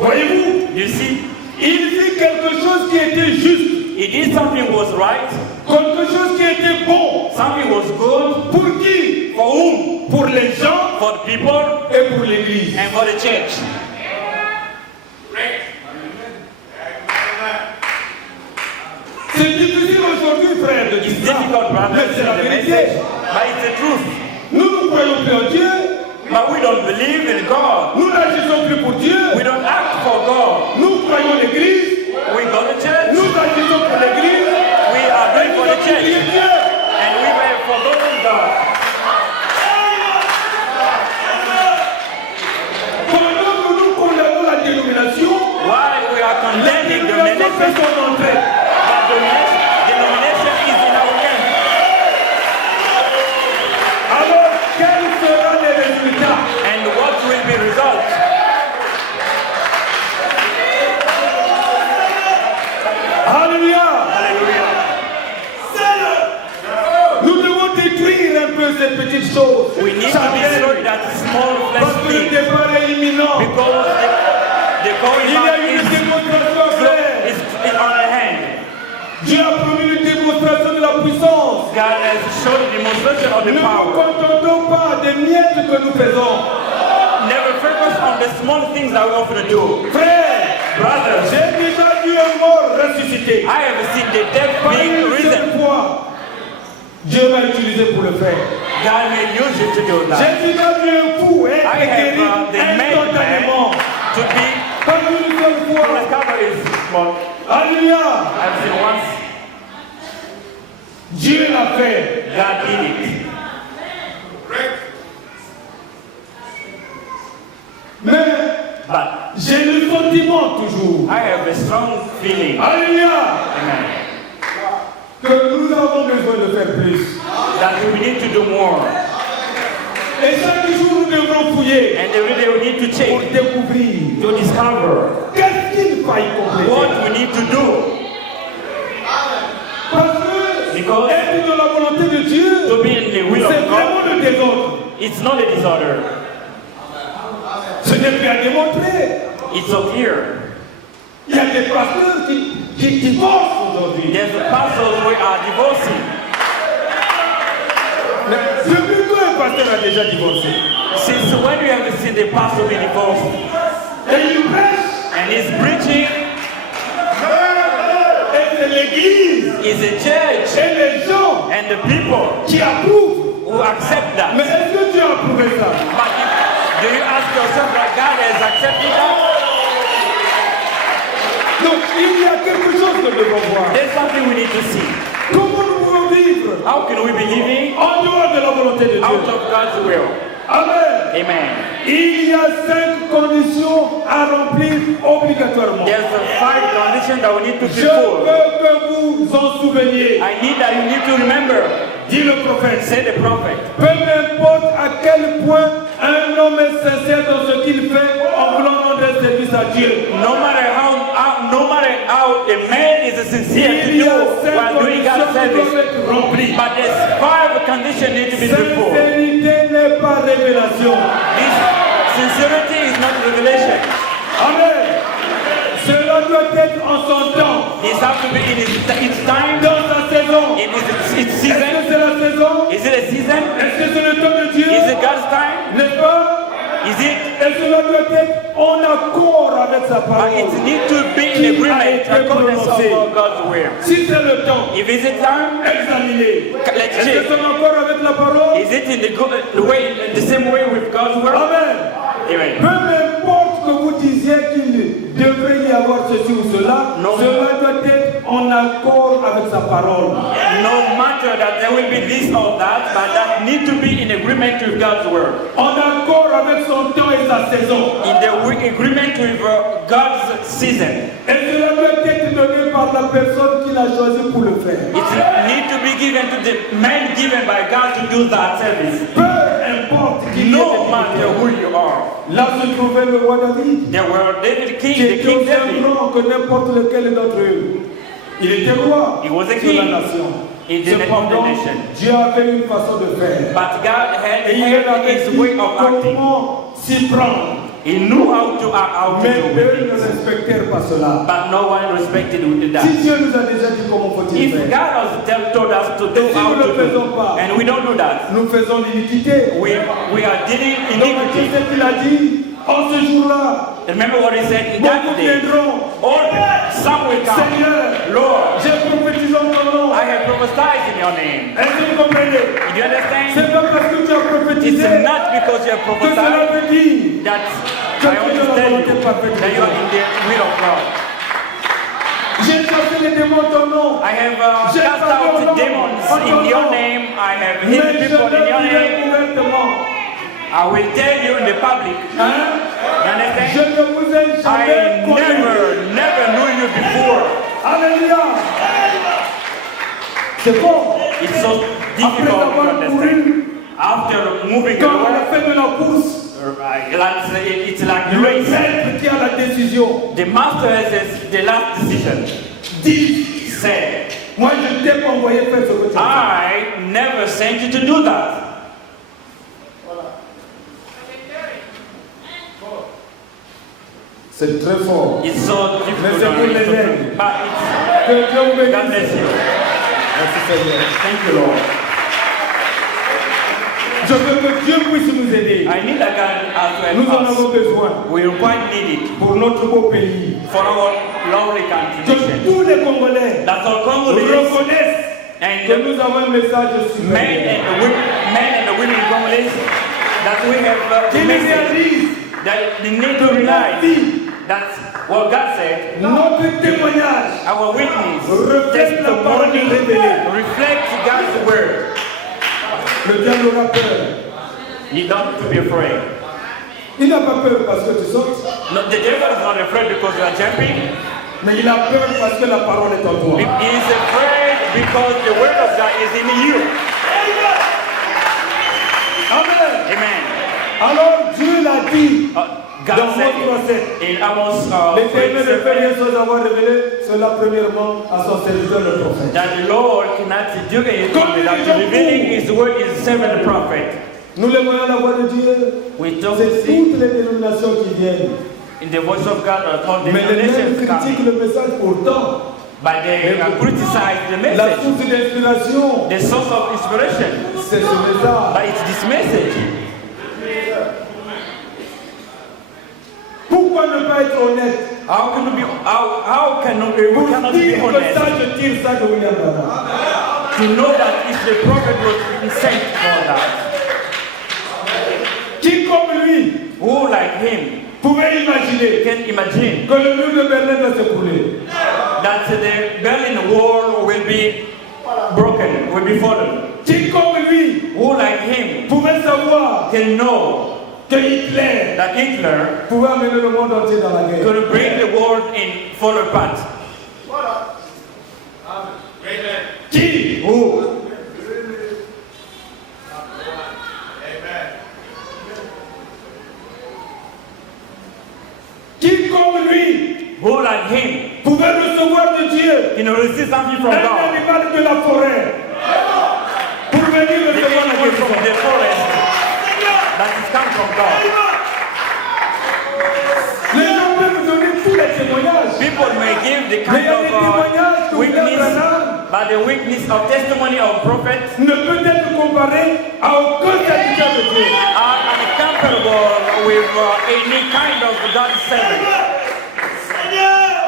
Voyez-vous, You see, il fit quelque chose qui était juste, He did something was right, quelque chose qui était bon. something was good. Pour qui? For whom? Pour les gens For the people et pour l'Église. and for the church. C'est difficile aujourd'hui, frère, de It's dire ça. difficult, Mais brothers, c'est la the vérité. message, but it's the truth. Nous ne croyons plus en Dieu. But we don't believe in God. Nous n'agissons plus pour Dieu. We don't act for God. Nous croyons l'Église. We go to church. Nous agissons pour l'Église. We are doing for Nous the avons church. oublié Dieu. And we have forgotten God. Pendant que nous condamnons la dénomination, While we are la condemning dénomination fait denomination, son entrée. but denomination is in our camp. Alors, quels seront les résultats? And what will be result? Alléluia. Hallelujah. Nous devons détruire un peu ces petites choses. We need to Charnelles. destroy that small Parce flesh que le thing. départ est imminent. Because the going Il y a back une is démonstration à faire. on our hand. Dieu a promis une démonstration de la puissance. God has shown the demonstration of Ne the nous power. contentons pas des miettes que nous faisons. Never focus on the small things that we often do. Frère, Brothers, j'ai déjà vu un mort ressuscité. I have seen the dead Pas being une risen. seule fois. Dieu m'a utilisé pour le faire. God may use you to do that. J'ai déjà vu un fou être I have guéri the made instantanément. man to be Pas une seule fois. recovered is small. Alléluia. I've seen once. Dieu l'a fait. God did it. Mais But j'ai le sentiment toujours. I have a strong feeling. Alléluia. Amen. Que nous avons besoin de faire plus. That we need to do more. Et chaque jour nous devrons fouiller And every day we need to pour check, découvrir to discover qu'est-ce qu'il faille compléter. what we need to do. Parce que Because être dans la volonté de Dieu, to be in the will c'est of God, vraiment le désordre. it's not a disorder. Ce n'est plus à démontrer. It's up here. Il y a des pasteurs qui divorcent aujourd'hui. There's pastors we are divorcing. Mais depuis quand un pasteur a déjà divorcé? Since when you have seen the pastor be divorced? Et il prêche. And he's preaching Et c'est l'église is a church et les gens and the people qui approuvent. who accept that. Mais est-ce que Dieu a approuvé ça? But do you ask yourself that God has accepted that? Donc il y a quelque chose que nous devons voir. There's something we need to see. Comment nous pouvons vivre How can we be living en dehors de la volonté de out Dieu? of God's will? Amen. Amen. Il y a 5 conditions à remplir obligatoirement. There's a 5 conditions that we need to Je fulfill. veux que vous en souveniez. I need that you need to remember. Dit le prophète. Say the prophet. Peu m'importe à quel point un homme est sincère dans ce qu'il fait en voulant rendre un service à Dieu. No matter how a man is sincere to Il y do a 5 while doing conditions God's qui service, doivent être remplies. but there's 5 conditions need to be fulfilled. Sincérité n'est pas révélation. This sincerity is not revelation. Amen. Cela doit être en son temps. It has to be in its time, Dans sa saison. in its Est-ce season. que c'est la saison? Is it a season? Est-ce que c'est le temps de Dieu? Is it God's time? N'est-ce pas? Is it? Et cela doit être en accord avec sa But parole. it needs to be in agreement according to God's will. Si c'est le temps, If is it time, examinez. let's Est-ce que check. c'est en accord avec la parole? Is it in the way, the same way with God's word? Amen. Amen. Peu m'importe que vous disiez qu'il devrait y avoir ceci ou cela, cela doit être en accord avec sa parole. No matter that there will be this or that, but that need to be in agreement with God's word. En accord avec son temps et sa saison. In the agreement with God's season. Et cela doit être donné par la personne qui l'a choisi pour le faire. It need to be given to the man given by God to do that service. Peu importe qui No matter who you are. Là se trouvait le roi David. There were David King, Qui the était King aussi David. grand que n'importe lequel d'entre eux. Il était roi He was a sur la king. nation. In the Cependant, nation. Dieu avait une façon de faire. But God Et il avait had his dit way of acting. comment s'y prendre. He knew how to act, how to Mais do eux ne it. respectèrent pas cela. But no one respected that. Si Dieu nous a déjà dit comment faut-il If faire, God has told us to do Et si how nous ne to le faisons do, pas, and we don't do that, nous faisons l'iniquité. we are dealing Donc iniquity. c'est ce qu'il a dit en ce jour-là. Remember what he said in that Beaucoup day. viendront. All some will come. Seigneur, Lord, j'ai prophétisé en ton nom. I have prophesied in your name. Est-ce que vous comprenez? Do you understand? C'est pas parce que tu as It's prophétisé not because you have que cela prophesied veut dire that I understand you, that you are in the will of God. j'ai chassé les démons en ton nom. I have cast out demons in your name. I have Mais healed je people in your le name. dirai ouvertement. I will tell you in the public. Hein? You understand? Je ne vous ai I jamais connu. never knew you before. Alléluia. C'est bon. It's so Après difficult to avoir understand. couru, After moving quand on along, a fait de la course, it's like the le race. maître qui a la décision The master has the last decision. dit, Said, moi je t'ai pas envoyé faire ce que tu as fait. I never sent you to do that. C'est très fort. It's so difficult Mais c'est pour les to aides. but Que Dieu vous God bénisse. bless you. Merci Seigneur. Thank you, Lord. Je veux que Dieu puisse nous aider. I need that God as Nous en well avons as besoin we quite need it pour notre beau pays. for our lovely Que country. tous les Congolais That all Congolese reconnaissent que and nous avons un message men supérieur. and the women Congolese that we have a Qu'ils message réalisent that they need to que realize vie, that what God said, notre témoignage our witness, reflète la parole testimony révélée. reflects God's word. Le diable aura peur. You don't have to be afraid. Il n'a pas peur parce que tu sautes, No, the devil is not afraid because you are jumping. mais il a peur parce que la parole est en toi. He is afraid because the word of God is in you. Amen. Amen. Alors Dieu l'a dit God dans said votre verset. in Amos L'Éternel ne fait 3:7 rien sans avoir révélé cela premièrement à son serviteur le prophète. that the Lord cannot do anything without revealing His word in servant prophet. Nous les voyons la voix de Dieu. We don't C'est see toutes les dénominations qui viennent. in the voice of God or told Mais les mêmes denominations critiquent coming, le message pourtant. but they criticize the La message, source d'inspiration, the source of inspiration. c'est ce message. But it's this message. Pourquoi ne pas être honnête? How can we be? How can we Pour cannot dire be que honest ça, je tire ça de William Branham. to know that if the prophet was sent for that? Qui comme lui Who like him pouvait imaginer can imagine que le mur de Berlin va s'écrouler? that the Berlin Wall will be broken, will be fallen? Qui comme lui Who like him pouvait savoir can know que Hitler that Hitler pouvait amener le monde entier dans la guerre? could bring the world in fall apart? Qui? Who? Qui comme lui Who like him pouvait recevoir de Dieu can receive something from un God? animal de la forêt pour venir The recevoir la animal from guérison? the forest that is come from God. Les gens peuvent donner tous les témoignages. People may give the Mais il kind y a des témoignages of que witness, William Branham but the witness of testimony of prophet ne peut être comparé à aucun serviteur de Dieu. are uncomparable with any kind of God's servant.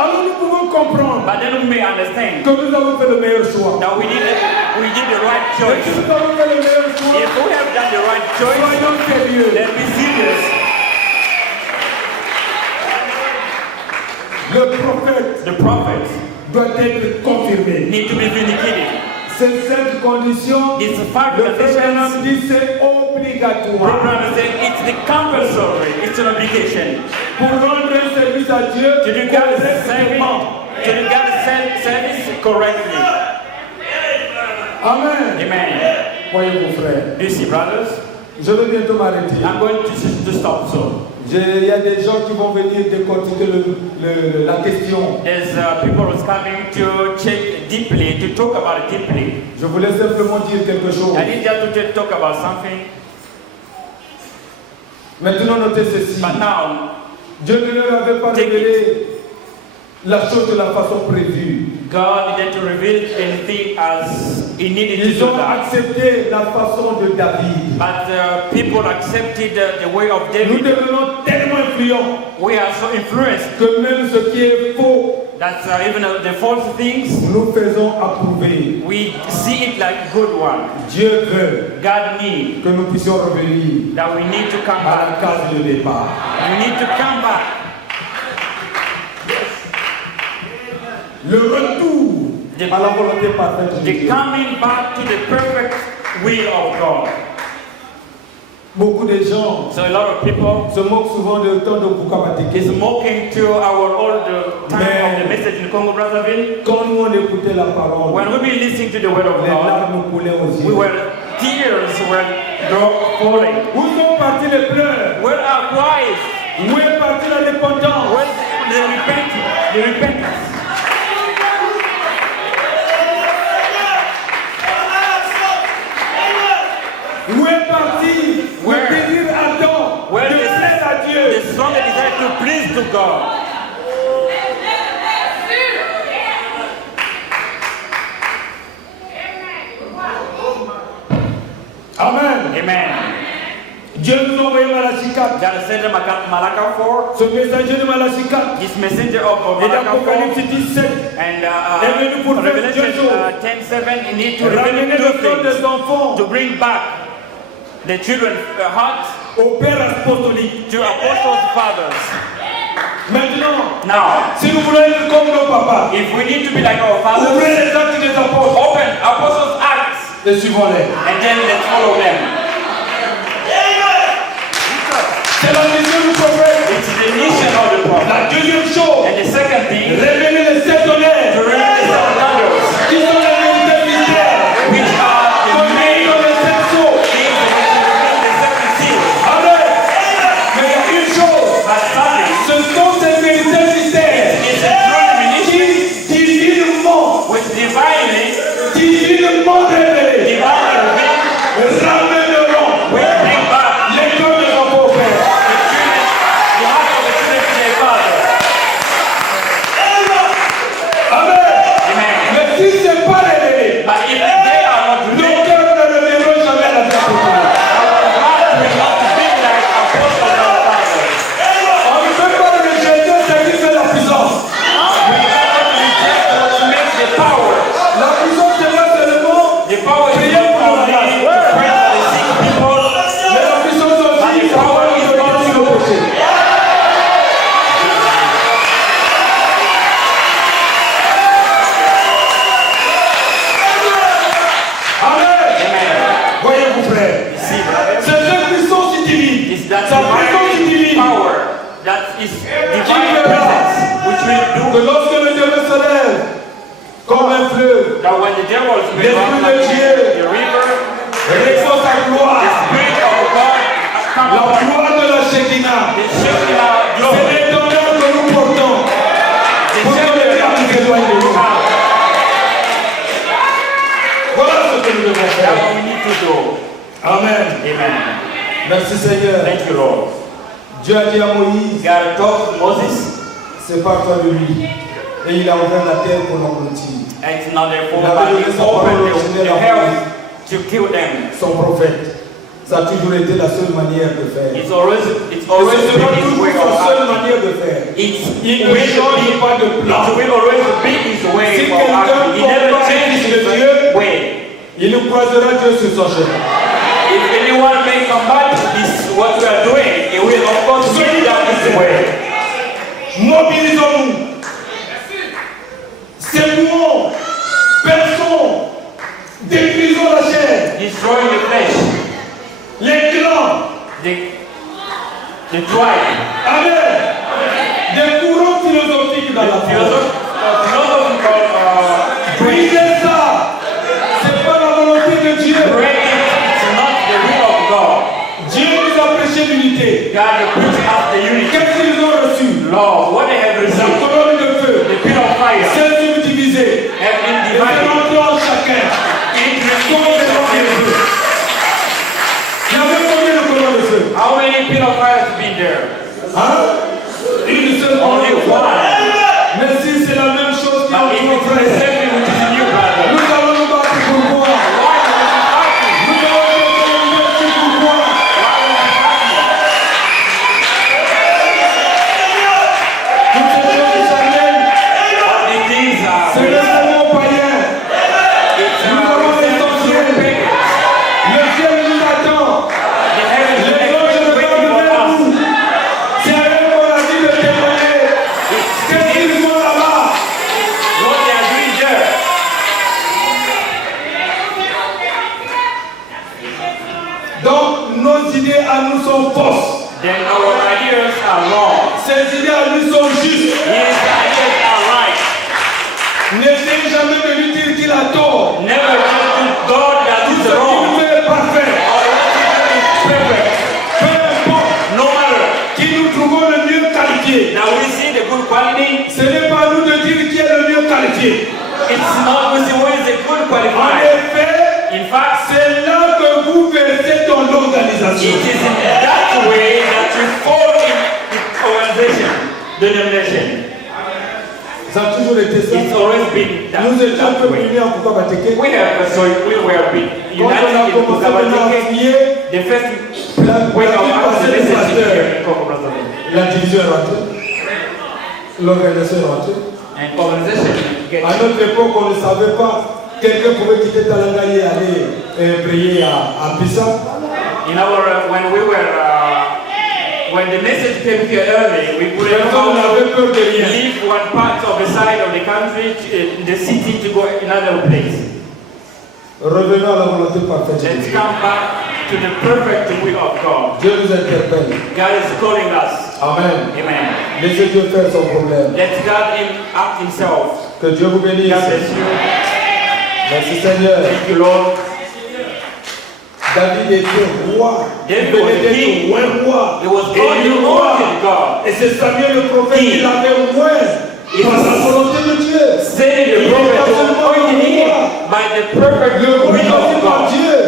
Alors nous pouvons comprendre But then we may understand que nous avons fait le meilleur choix. that we did the right Et si choice. nous avons fait le meilleur choix, If we have done the right choice, soyons sérieux. then be serious. Le prophète the prophet doit être confirmé. need to be vindicated. C'est cette condition, It's a fact le that frère this Branham dit c'est obligatoire. Abraham said it's the compulsory, it's an obligation. Pour rendre un service à Dieu, To do God's correctement. service correctly. Amen. Amen. Voyez mon frère, You see, brothers, je vais bientôt m'arrêter. I'm going to stop soon. Il y a des gens qui vont venir décortiquer la question. There's people who's coming to check deeply, to talk about it deeply. Je voulais simplement dire quelque chose. I need just to talk about something. Maintenant, notez ceci. But now, Dieu ne leur avait pas révélé la chose de la façon prévue. God didn't reveal anything as He needed to Ils do ont that. accepté la façon de David. But people accepted the way of Nous David. devenons tellement influents We are so influenced que même ce qui est faux, that even the false things, nous faisons approuver. we see it like good one. Dieu veut God needs que nous puissions revenir that we need to come à la back. case de départ. We need to come back. Le retour à la volonté parfaite de The Dieu. coming back to the perfect will of God. Beaucoup de gens So a lot of people se moquent souvent de temps de is Bukamateke. mocking to our old time of the message in Congo Brazzaville. Quand nous on écoutait la parole, When we been listening to the word of les God, larmes coulaient aux we yeux. were tears were falling. Où sont partis les pleurs? Where are cries? Où est partie la dépendance? Where is the repentance? The repentance. Où est parti le désir ardent de Where plaire à Dieu? the strong desire to please to God? Amen. Amen. Dieu nous a envoyé Malachie 4. God sent Malacca 4. Ce messager de Malachie 4 This messenger of et Malacca 4 d'Apocalypse 17 and est venu pour faire Revelation deux choses. 10:7. You need to reveal Ramener two le cœur things des enfants to bring back the children's heart au Père apostolique. to apostles' fathers. Maintenant, Now, si nous voulons être comme nos papas, if we need to be like our ouvrez fathers, les actes des apôtres open apostles' acts et suivons-les. and then let's follow them. C'est la mission du prophète. It's the mission of the prophet. La deuxième chose, And the second thing, révéler les sept to honneurs read the seven wonders, qui sont les vérités mystères. which are the main Dans les sept sceaux. things that we should reveal the seven seals. Amen. Mais il y a une chose, But something ce sont ces vérités mystères is a true divination qui divinement révélées divinely revealed, ramèneront will bring back les cœurs des enfants au Père. the heart of the children to their father. Amen. Amen. Mais si ce n'est pas révélé, But if they are not nos revealed, cœurs ne reviendront jamais à la vie apostolique. our heart will not be like apostles of our fathers. On ne peut pas rejeter ce qui fait la puissance. We cannot reject what makes the power. La puissance c'est là seulement, The power is not only to pray for the sick people, mais la puissance aussi, c'est avoir l'autorité sur le péché. Amen. Voyez-vous, frère. see, brother, C'est cette puissance qui divine. is that Sa puissance qui divine divine. power that is divine presence, which will Que do lorsque le diable se lève comme un fleuve, that when the devils will L'Esprit run de like Dieu the river, répond sa gloire. Spirit of God come La upon gloire de la Shekinah. the Shekinah C'est glory. l'étendard que nous portons. The Pour que le diable Shekinah s'éloigne de nous. come. Voilà ce que nous devons That's faire. what we need to do. Amen. Amen. Merci Seigneur. Thank you, Lord. Dieu a dit à Moïse, God told Moses, sépare-toi de lui. Et il a ouvert la terre pour l'engloutir. and it's not therefore Il avait but donné he sa parole opened originelle the à heavens to kill them. Son prophète. Ça a toujours été la seule manière de faire. It's always Et been ce sera his toujours way sa of seule acting. manière de faire. Il ne change pas de plan. It will always be his way Si of quelqu'un acting. He never combat changes avec his Dieu, way. Il nous croisera Dieu sur son chemin. If anyone may combat this, what we are doing, he will of course meet that his way. Mobilisons-nous. sémourons, perçons, détruisons la chair, destroying the flesh, les clans, the tribe, Amen, des courants philosophiques dans la foi. philosophical Brisez ça, c'est pas la volonté de Dieu. break it. It's not the will of God. Dieu nous a prêché l'unité. God preached us the unity. Qu'est-ce qu'ils ont reçu? Lord, what they have La received, colonne de feu, the pit of fire, c'est subdivisé. have been Et c'est divided rentré en chacun. into the Il y avait combien de colonnes de feu? How many pit of fire has been there? Hein? Une seule colonne Only de feu. one. Mais si c'est la même chose qui But if est it's the frère, same thing which is in you, brother, nous allons nous battre pour quoi? why are we fighting? Nous allons nous battre pour quoi? Toutes ces choses charnelles, All these things are c'est le serment païen. Nous avons l'essentiel. Le ciel nous attend. the heavens Les are anges ne waiting parlent for us. nous. C'est à eux qu'on a dit de témoigner. Qu'est-ce qu'ils font là-bas? What they are doing there. Donc nos idées à nous sont fausses. Then our ideas are wrong. Ces idées à nous sont justes. His ideas are right. N'essayez jamais de lui dire qu'il a tort. Never tell to God that Tout is ce qu'il wrong. fait est parfait. Or is perfect. Peu importe No matter. qui nous trouvons le mieux qualifié. Now we see the good quality. Ce n'est pas à nous de dire qui est le mieux qualifié. It's not we see who is a good En qualified. effet, In fact, c'est là que vous versez dans it l'organisation. is in that way that you fall in the organization, denomination. Ça a toujours été ça. It's always been that, Nous étions un that peu way. unis en Pourquoi Bateke. We were been Quand on a united in commencé maintenant à Kukabateke. prier, The first la way of our passé le message pasteur. here in Congo Brazzaville. La division est rentrée. L'organisation est rentrée. And organization get À notre époque, on ne savait pas. Quelqu'un pouvait quitter Talangaye et aller prier à Pisa. in our when we were when the message came here early, we couldn't Personne n'avait peur de rien. leave one part of the side of the country, the city, to go another place. Revenons à la volonté parfaite de Let's Dieu. come back to the perfect will of God. Dieu nous interpelle. God is calling us. Amen. Amen. Laissez Dieu faire son problème. Let God act Himself. Que Dieu vous bénisse. God bless you. Merci Seigneur. Thank you, Lord. David était roi. David was Il était king. un roi. He was Et only il est roi. God. Et c'est Samuel le prophète King. qui l'avait moins par la volonté de Dieu. Saying the Il est prophet was absolument appointed him roi. by the perfect Le roi will choisi of par God. Dieu.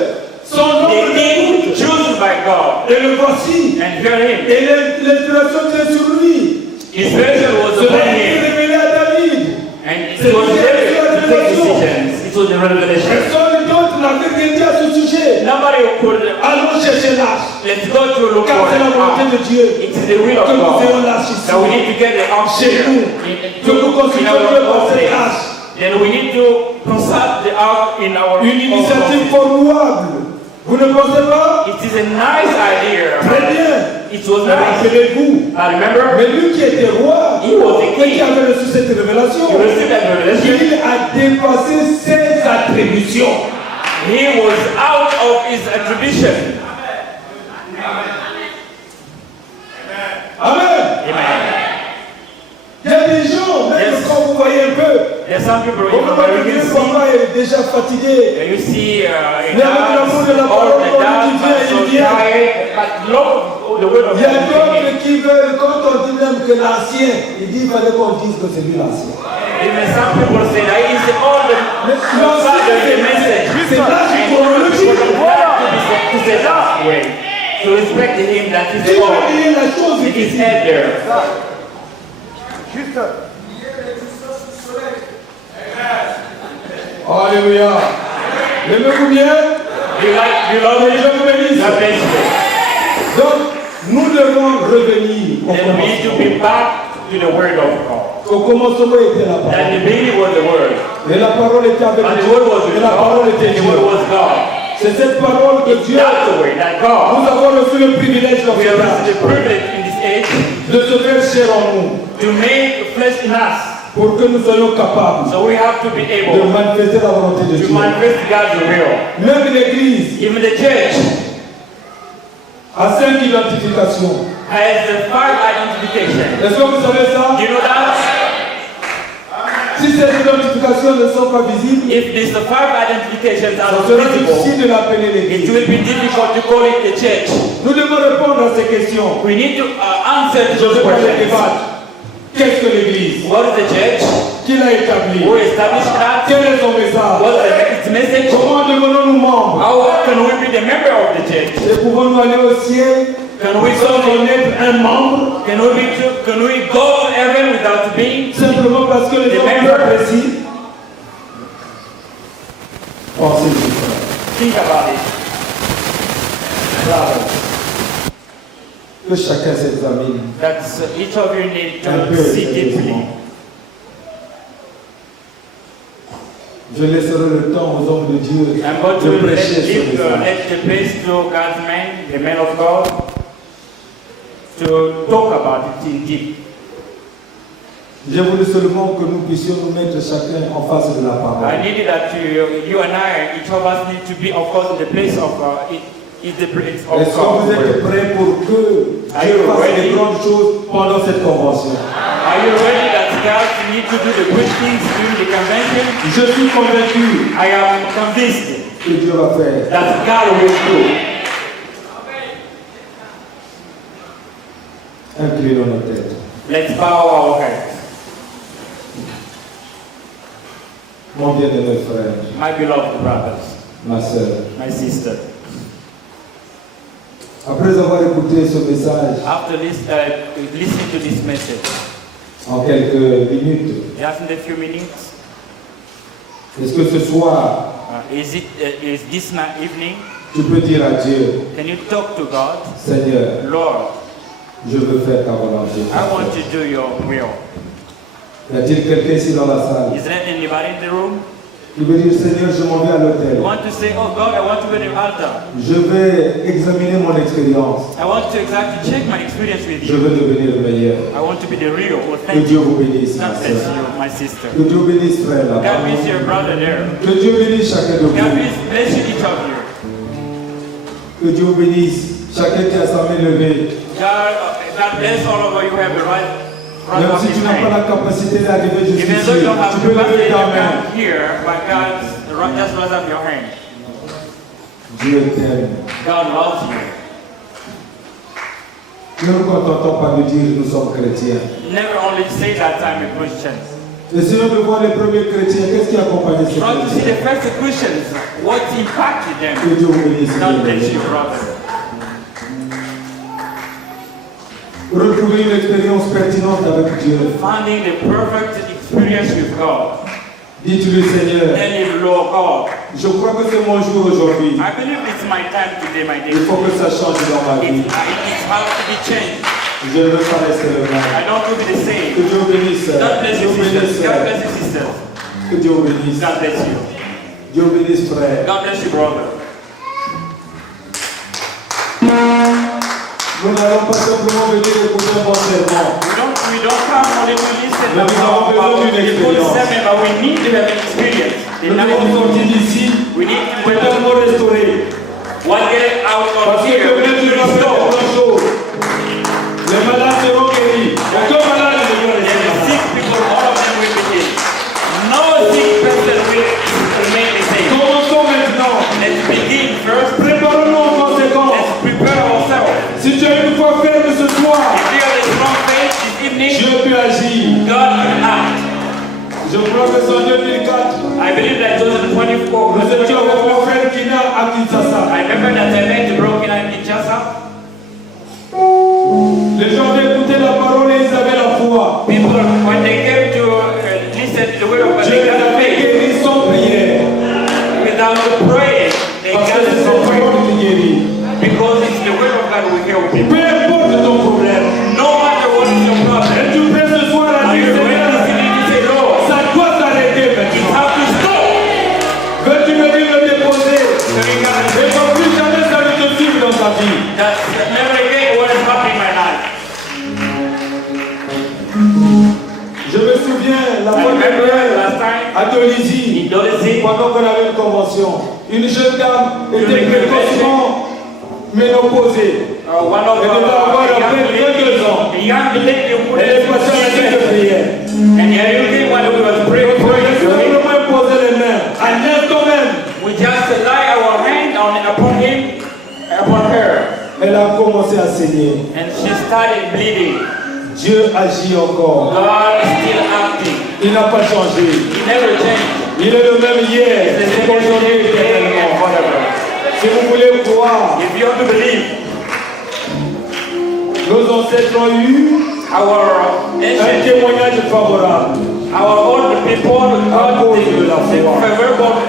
Son nom The est king chosen by God. Et le voici. And hear him. Et l'inspiration vient sur lui. His version was Cela upon a été him. révélé à David. And it was David to take decisions. It was the revelation. Personne d'autre n'avait rien dit à ce sujet. Nobody could. Allons chercher l'âge. Let's go to look Car for c'est la volonté de it. Dieu. It is the will of Que nous ayons God l'âge ici. that we need to get the ark Chez here. nous. Que nous In consultions our Dieu par own cette place. âge. Then we need to consult the ark in our Une own initiative place. formidable. Vous ne pensez pas? It is a nice idea. Très bien. It was Mais nice. rappelez-vous. I remember Mais lui qui était roi, he was a et qui king. avait reçu cette révélation, He received that revelation. il a dépassé ses attributions. He was out of his attribution. Amen. Amen. Il y a des gens, même Yes. quand vous voyez un peu, There's some people on peut pas you dire can que papa see. est déjà fatigué. You see a Mais avec l'amour de la dance, parole, all the on dit dance, viens, so il vient. tired, but love the word of Il y a God. d'autres qui veulent, quand on dit même que l'ancien, il dit il fallait qu'on dise que c'est lui l'ancien. Even some people say that he's the old Mais outside of the message. c'est l'âge chronologique. To say that way. To respect him that is Si the vous old. oubliez la chose, It is head there. Alléluia. Aimez-vous bien? You love Que it? Dieu vous bénisse. God bless you. Donc, nous devons revenir au Then we need to commencement. be back to the word of God. Au commencement était la parole. That the beginning was the word. Et la parole était avec And the Dieu. word was Et with la parole God. était And the Dieu. word was God. C'est cette parole que Dieu. That's the way that God. Nous avons reçu le privilège dans We cet have âge the privilege in this age de se faire chair en nous. to make flesh in us. pour que nous soyons capables So we have to be de able manifester la volonté de to Dieu. manifest God's will. Même l'Église Even the church a 5 identifications. has the 5 identifications. Est-ce que vous savez ça? You know that? Si ces identifications ne sont pas visibles, If these 5 identifications are ça not sera visible, difficile de l'appeler it l'Église. will be difficult to call it the church. Nous devons répondre à ces questions. We need to answer to Je those vais pas les questions. débattre. Qu'est-ce que l'Église? What is the church? Qui l'a établi? Who established that? Quel est son message? What is its message? Comment devenons-nous membres? How can we be the member of the church? Et pouvons-nous aller au ciel Can we sans go en être un membre? Can we go to heaven without being? Simplement parce que les hommes nous apprécient? Pensez-y, frère. Think about it. Bravo. Que chacun s'examine. That's each of you need Un peu to see deeply. sérieusement. Je laisserai le temps aux hommes de Dieu I'm going de to prêcher ce message. let the place to God's man, the man of God, to talk about it in deep. J'ai voulu seulement que nous puissions nous mettre chacun en face de la I parole. needed that you and I, each of us need to be, of course, in the place of the place of Est-ce que vous God. êtes prêts pour que Are Dieu you fasse ready? de grandes choses pendant cette convention? Are you ready that God need to do the good things during the convention? Je suis convaincu I am convinced que Dieu va faire. that God will do. Inclinons nos têtes. Let's bow our heads. Mon bien-aimé frère, My beloved brothers, ma sœur, my sister, après avoir écouté ce message after listening to this message, en quelques minutes, just in a few minutes, est-ce que ce soir, is this evening, tu peux dire à Dieu, can you talk to God? Seigneur, Lord, je veux faire ta volonté. I want to do your will. Y a-t-il quelqu'un ici dans la salle Is there anybody in the room? qui veut dire, Seigneur, je m'en vais à You l'hôtel. want to say, oh God, I want to go to the altar. Je vais examiner mon expérience. I want to exactly check my experience with Je you. veux devenir meilleur. I want to be the real, Que authentic. Dieu vous bénisse, ma God bless sœur. you, my sister. Que Dieu bénisse, frère, God là-bas. bless your brother there. Que Dieu bénisse chacun de God vous. bless you, each of you. Que Dieu vous bénisse chacun qui a sa main levée. God bless all of you who have the right Même of si his tu n'as pas name. la capacité d'arriver Even jusqu'ici, though you don't have tu the peux lever capacity to ta main. come here, but God just raise up your hand. Dieu t'aime. God loves you. Ne nous contentons pas de dire nous sommes chrétiens. Never only say that I'm a Christian. Essayons de voir les premiers chrétiens. Qu'est-ce qui accompagnait ces Try to see chrétiens? the first Christians, what impacted them. Que Dieu vous bénisse. God bless you, brother. Retrouver une expérience pertinente avec Dieu. Finding the perfect experience with God. Dites-lui, Seigneur, Then you Lord God. je crois que c'est mon jour aujourd'hui. I believe it's my time today, my day. Il faut que ça change dans ma It vie. has to be changed. Je ne veux pas rester le même. I don't want to be the same. Que Dieu vous bénisse. God bless Dieu you, vous bénisse. sisters. God bless you, sisters. Que Dieu vous bénisse. God bless you. Dieu vous bénisse, frère. God bless you, brother. Nous n'allons pas simplement venir écouter un bon sermon. We don't come only to listen Mais nous avons besoin about d'une the good expérience. sermon, but we need to have an experience. The Nous devons night- sortir d'ici We need to totalement restaurés. one get out of Parce que here. We demain, need tu to vas faire de restore. grandes choses. Les malades seront guéris. Aucun malade ne devrait And rester the là. sick people, all of them will be healed. No sick person will remain the same. Commençons maintenant. Let's begin first. Préparons-nous en conséquence. Let's prepare ourselves. Si tu as une foi ferme ce soir, If we have a strong faith this evening, Dieu peut agir. God will act. Je crois que c'est en 2004. I believe that 2024. Nous étions avec mon frère Kina à Kinshasa. I remember that I met Broken in Kinshasa. Les gens avaient écouté la parole et ils avaient la foi. People, when they came to listen to the word of God, Dieu they les got avait faith. guéris sans prière. Without praying, they Parce got que c'est some cette faith. parole qui guérit. Because it's the word of God will help you. Peu importe ton problème. No matter what is your problem, Et tu pries ce soir à are dire, you ready to Seigneur, say, Lord, ça doit s'arrêter it maintenant. have to stop. Veux-tu venir le déposer? So we got Et que plus jamais ça ne te suive dans ta vie. that never again what is happening in my life. Je me souviens la remember last time à Dolisie, in Dolisi, pendant qu'on avait une convention, une jeune dame était précocement ménopausée. one of Elle devait avoir à peine 22 ans. the young lady who Elle est passée à la tête de prière. and the young when we was praying, Je vais simplement imposer les mains. À l'instant même, we just lay our hand upon him, upon her, elle a commencé à saigner. and she started bleeding. Dieu agit encore. God is still acting. Il n'a pas changé. He never changed. Il est le même hier, He's the same aujourd'hui et today and éternellement. forever. Si vous voulez croire, If you have to believe, nos ancêtres ont eu our un ancient, témoignage favorable. our old people, À God, cause de la the foi. favorable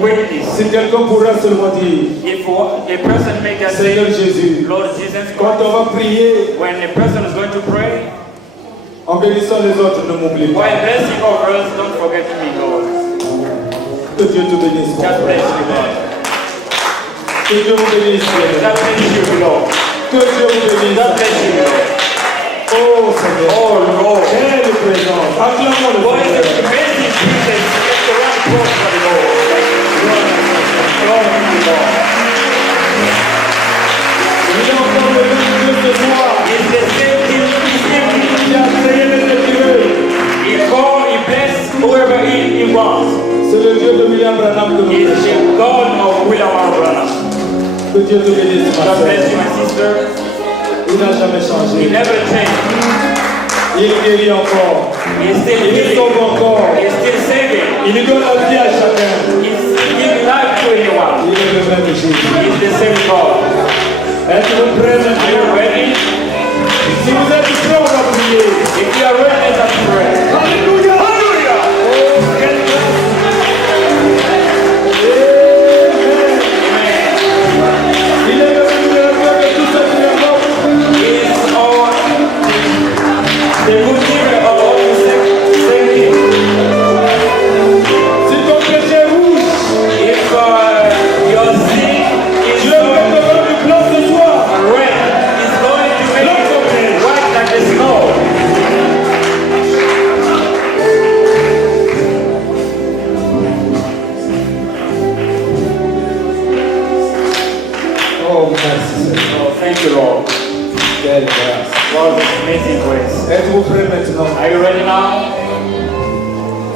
witness. Si quelqu'un pourrait seulement dire, If a person make a Seigneur say, Jésus, Lord Jesus quand Christ, on va prier, when a person is going to pray, en bénissant les autres, ne m'oublie pas. while blessing others, don't forget me, Lord. Que Dieu te bénisse. mon God frère. bless you, Lord. Que Dieu vous bénisse. frère. God bless you, Lord. Que Dieu vous bénisse. God bless you, Lord. Oh Seigneur. Oh, Lord. Quelle présence. Acclamons le What is Seigneur. the amazing presence? Let the one cross for the Lord. Glory to the Lord. Il est encore le même Dieu ce soir. It's the same thing this evening. Qui a créé les écrivains. He call, he bless whoever he wants. C'est le Dieu de William Branham que nous He's prêchons. the God of William Branham. Que Dieu te bénisse, ma God bless sœur. you, my sister. Il n'a jamais He changé. never changed. Il guérit encore. He's still Il healing. sauve encore. He's still saving. Il donne la vie à chacun. He's giving life to anyone. Il est le même Jésus. He's the same God. Êtes-vous prêts Are you maintenant? ready? Si vous êtes prêts, on va prier. If you are ready, let us pray. Alléluia! Hallelujah! Oh, quelle grâce! Amen. Il est le libérateur de tout ce qui est mort. He is our the good giver of all the same thing. Si ton péché est rouge, If your sin is Dieu va te rendre blanc ce soir. red, it's going to make it white like the snow. Oh, merci Seigneur. Oh, thank you, Lord. Quelle grâce. What an amazing grace. Êtes-vous prêts maintenant? Are you ready now?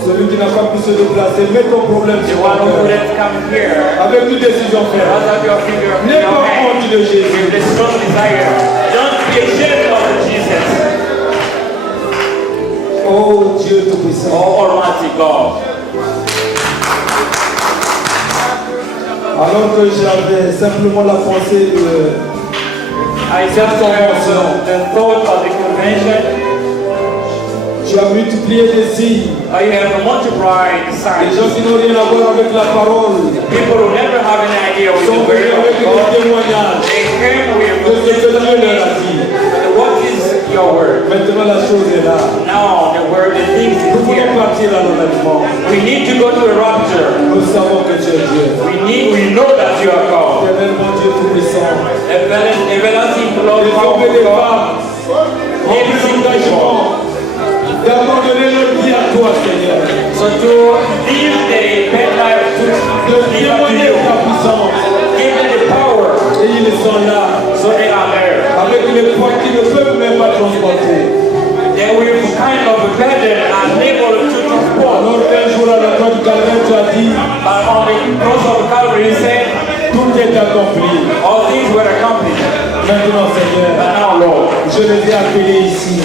Celui qui n'a pas pu se déplacer, mets ton problème The sur one ton who cœur. couldn't come here, Avec une décision ferme. raise up your finger in N'aie your pas hand honte de Jésus. with a strong desire. Don't be ashamed of Jesus. Oh Dieu Tout-Puissant. Oh, Almighty God. Alors que j'avais simplement la pensée de I just have the thought of the convention. tu as multiplié les signes. I have multiplied Les signs. gens qui n'ont rien à voir avec la parole People who never have an idea of the sont venus word avec of des God, témoignages they came de with ce que Dieu leur a dit. what is your word? Maintenant la chose est là. Now the word, the things Nous is pouvons here. partir à l'enlèvement. We need to go to a rapture. Nous savons que tu es Dieu. We know that you are God. Éternellement Dieu Tout-Puissant. Everlasting Lord, Les hommes et les femmes ont pris l'engagement d'abandonner leur vie à toi, Seigneur. so to live the bad life to De live to témoigner you. ta puissance. Give them the power Et ils sont là, so they are there. avec les poids qui ne peuvent même pas transporter. They will kind of burden and able to transport. Alors un jour à la croix du Calvaire, tu as dit, But on the cross of Calvary, he said, tout est accompli. all things were accomplished. Maintenant, Seigneur, But now, Lord, je les ai appelés ici.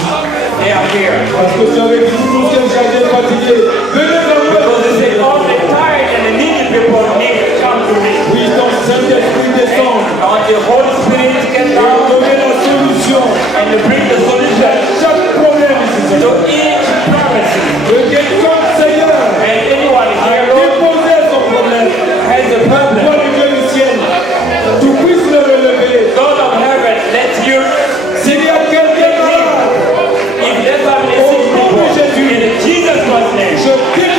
they are here. Parce que tu avais dit, tous ceux chargés et fatigués, venez vers moi. Because they said, all the tired and the needy people need to come to me. Oui, ton Saint-Esprit descend And the Holy Spirit can et down donner la solution and bring the à solution chaque problème ici, to Seigneur. each promise. Que quelqu'un, Seigneur, And anyone a here, Lord, déposé son problème. has a problem. Toi, le Dieu du ciel, tu puisses le relever. God of heaven, let you, S'il y a quelqu'un là, if there's a sick people, in Jesus' name, je déclare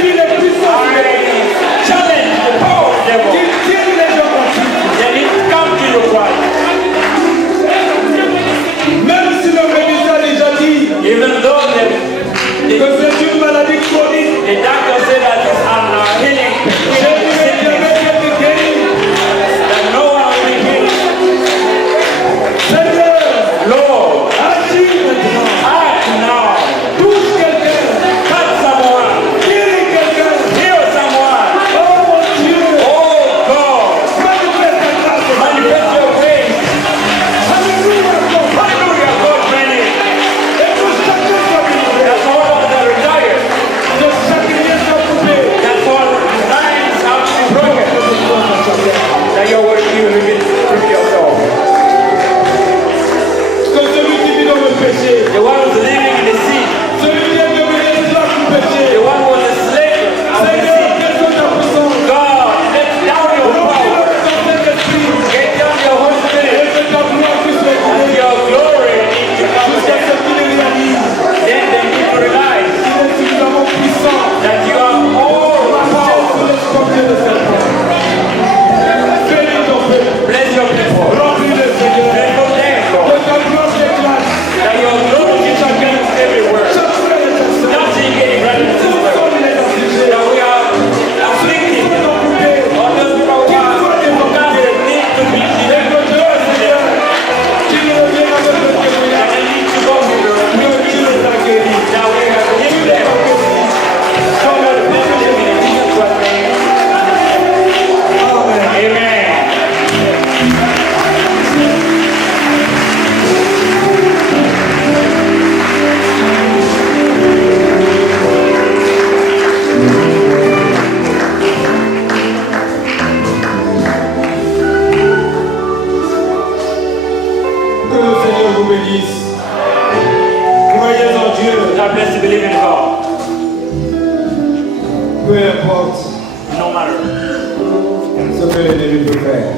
ce que l'ennemi peut faire.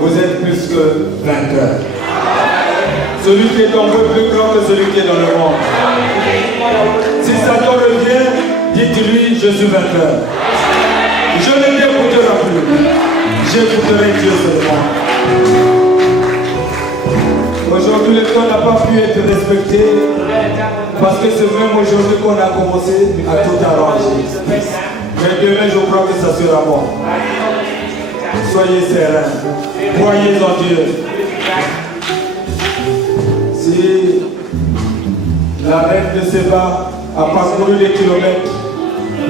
Vous êtes plus que vainqueurs. Celui qui est en vous est plus grand que celui qui est dans le monde. Si Satan revient, dites-lui, je suis vainqueur. Je ne t'écouterai plus. J'écouterai Dieu seulement. Aujourd'hui, le temps n'a pas pu être respecté parce que c'est même aujourd'hui qu'on a commencé à tout arranger. Mais demain, je crois que ça sera bon. Soyez sereins. Croyez en Dieu. Si la reine de Séba a parcouru des kilomètres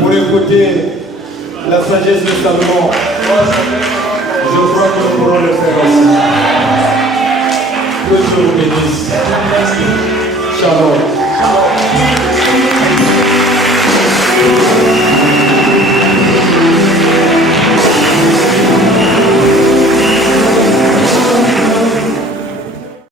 pour écouter la sagesse de Salomon, je crois que nous pourrons le faire aussi. Que Dieu vous bénisse. Shalom.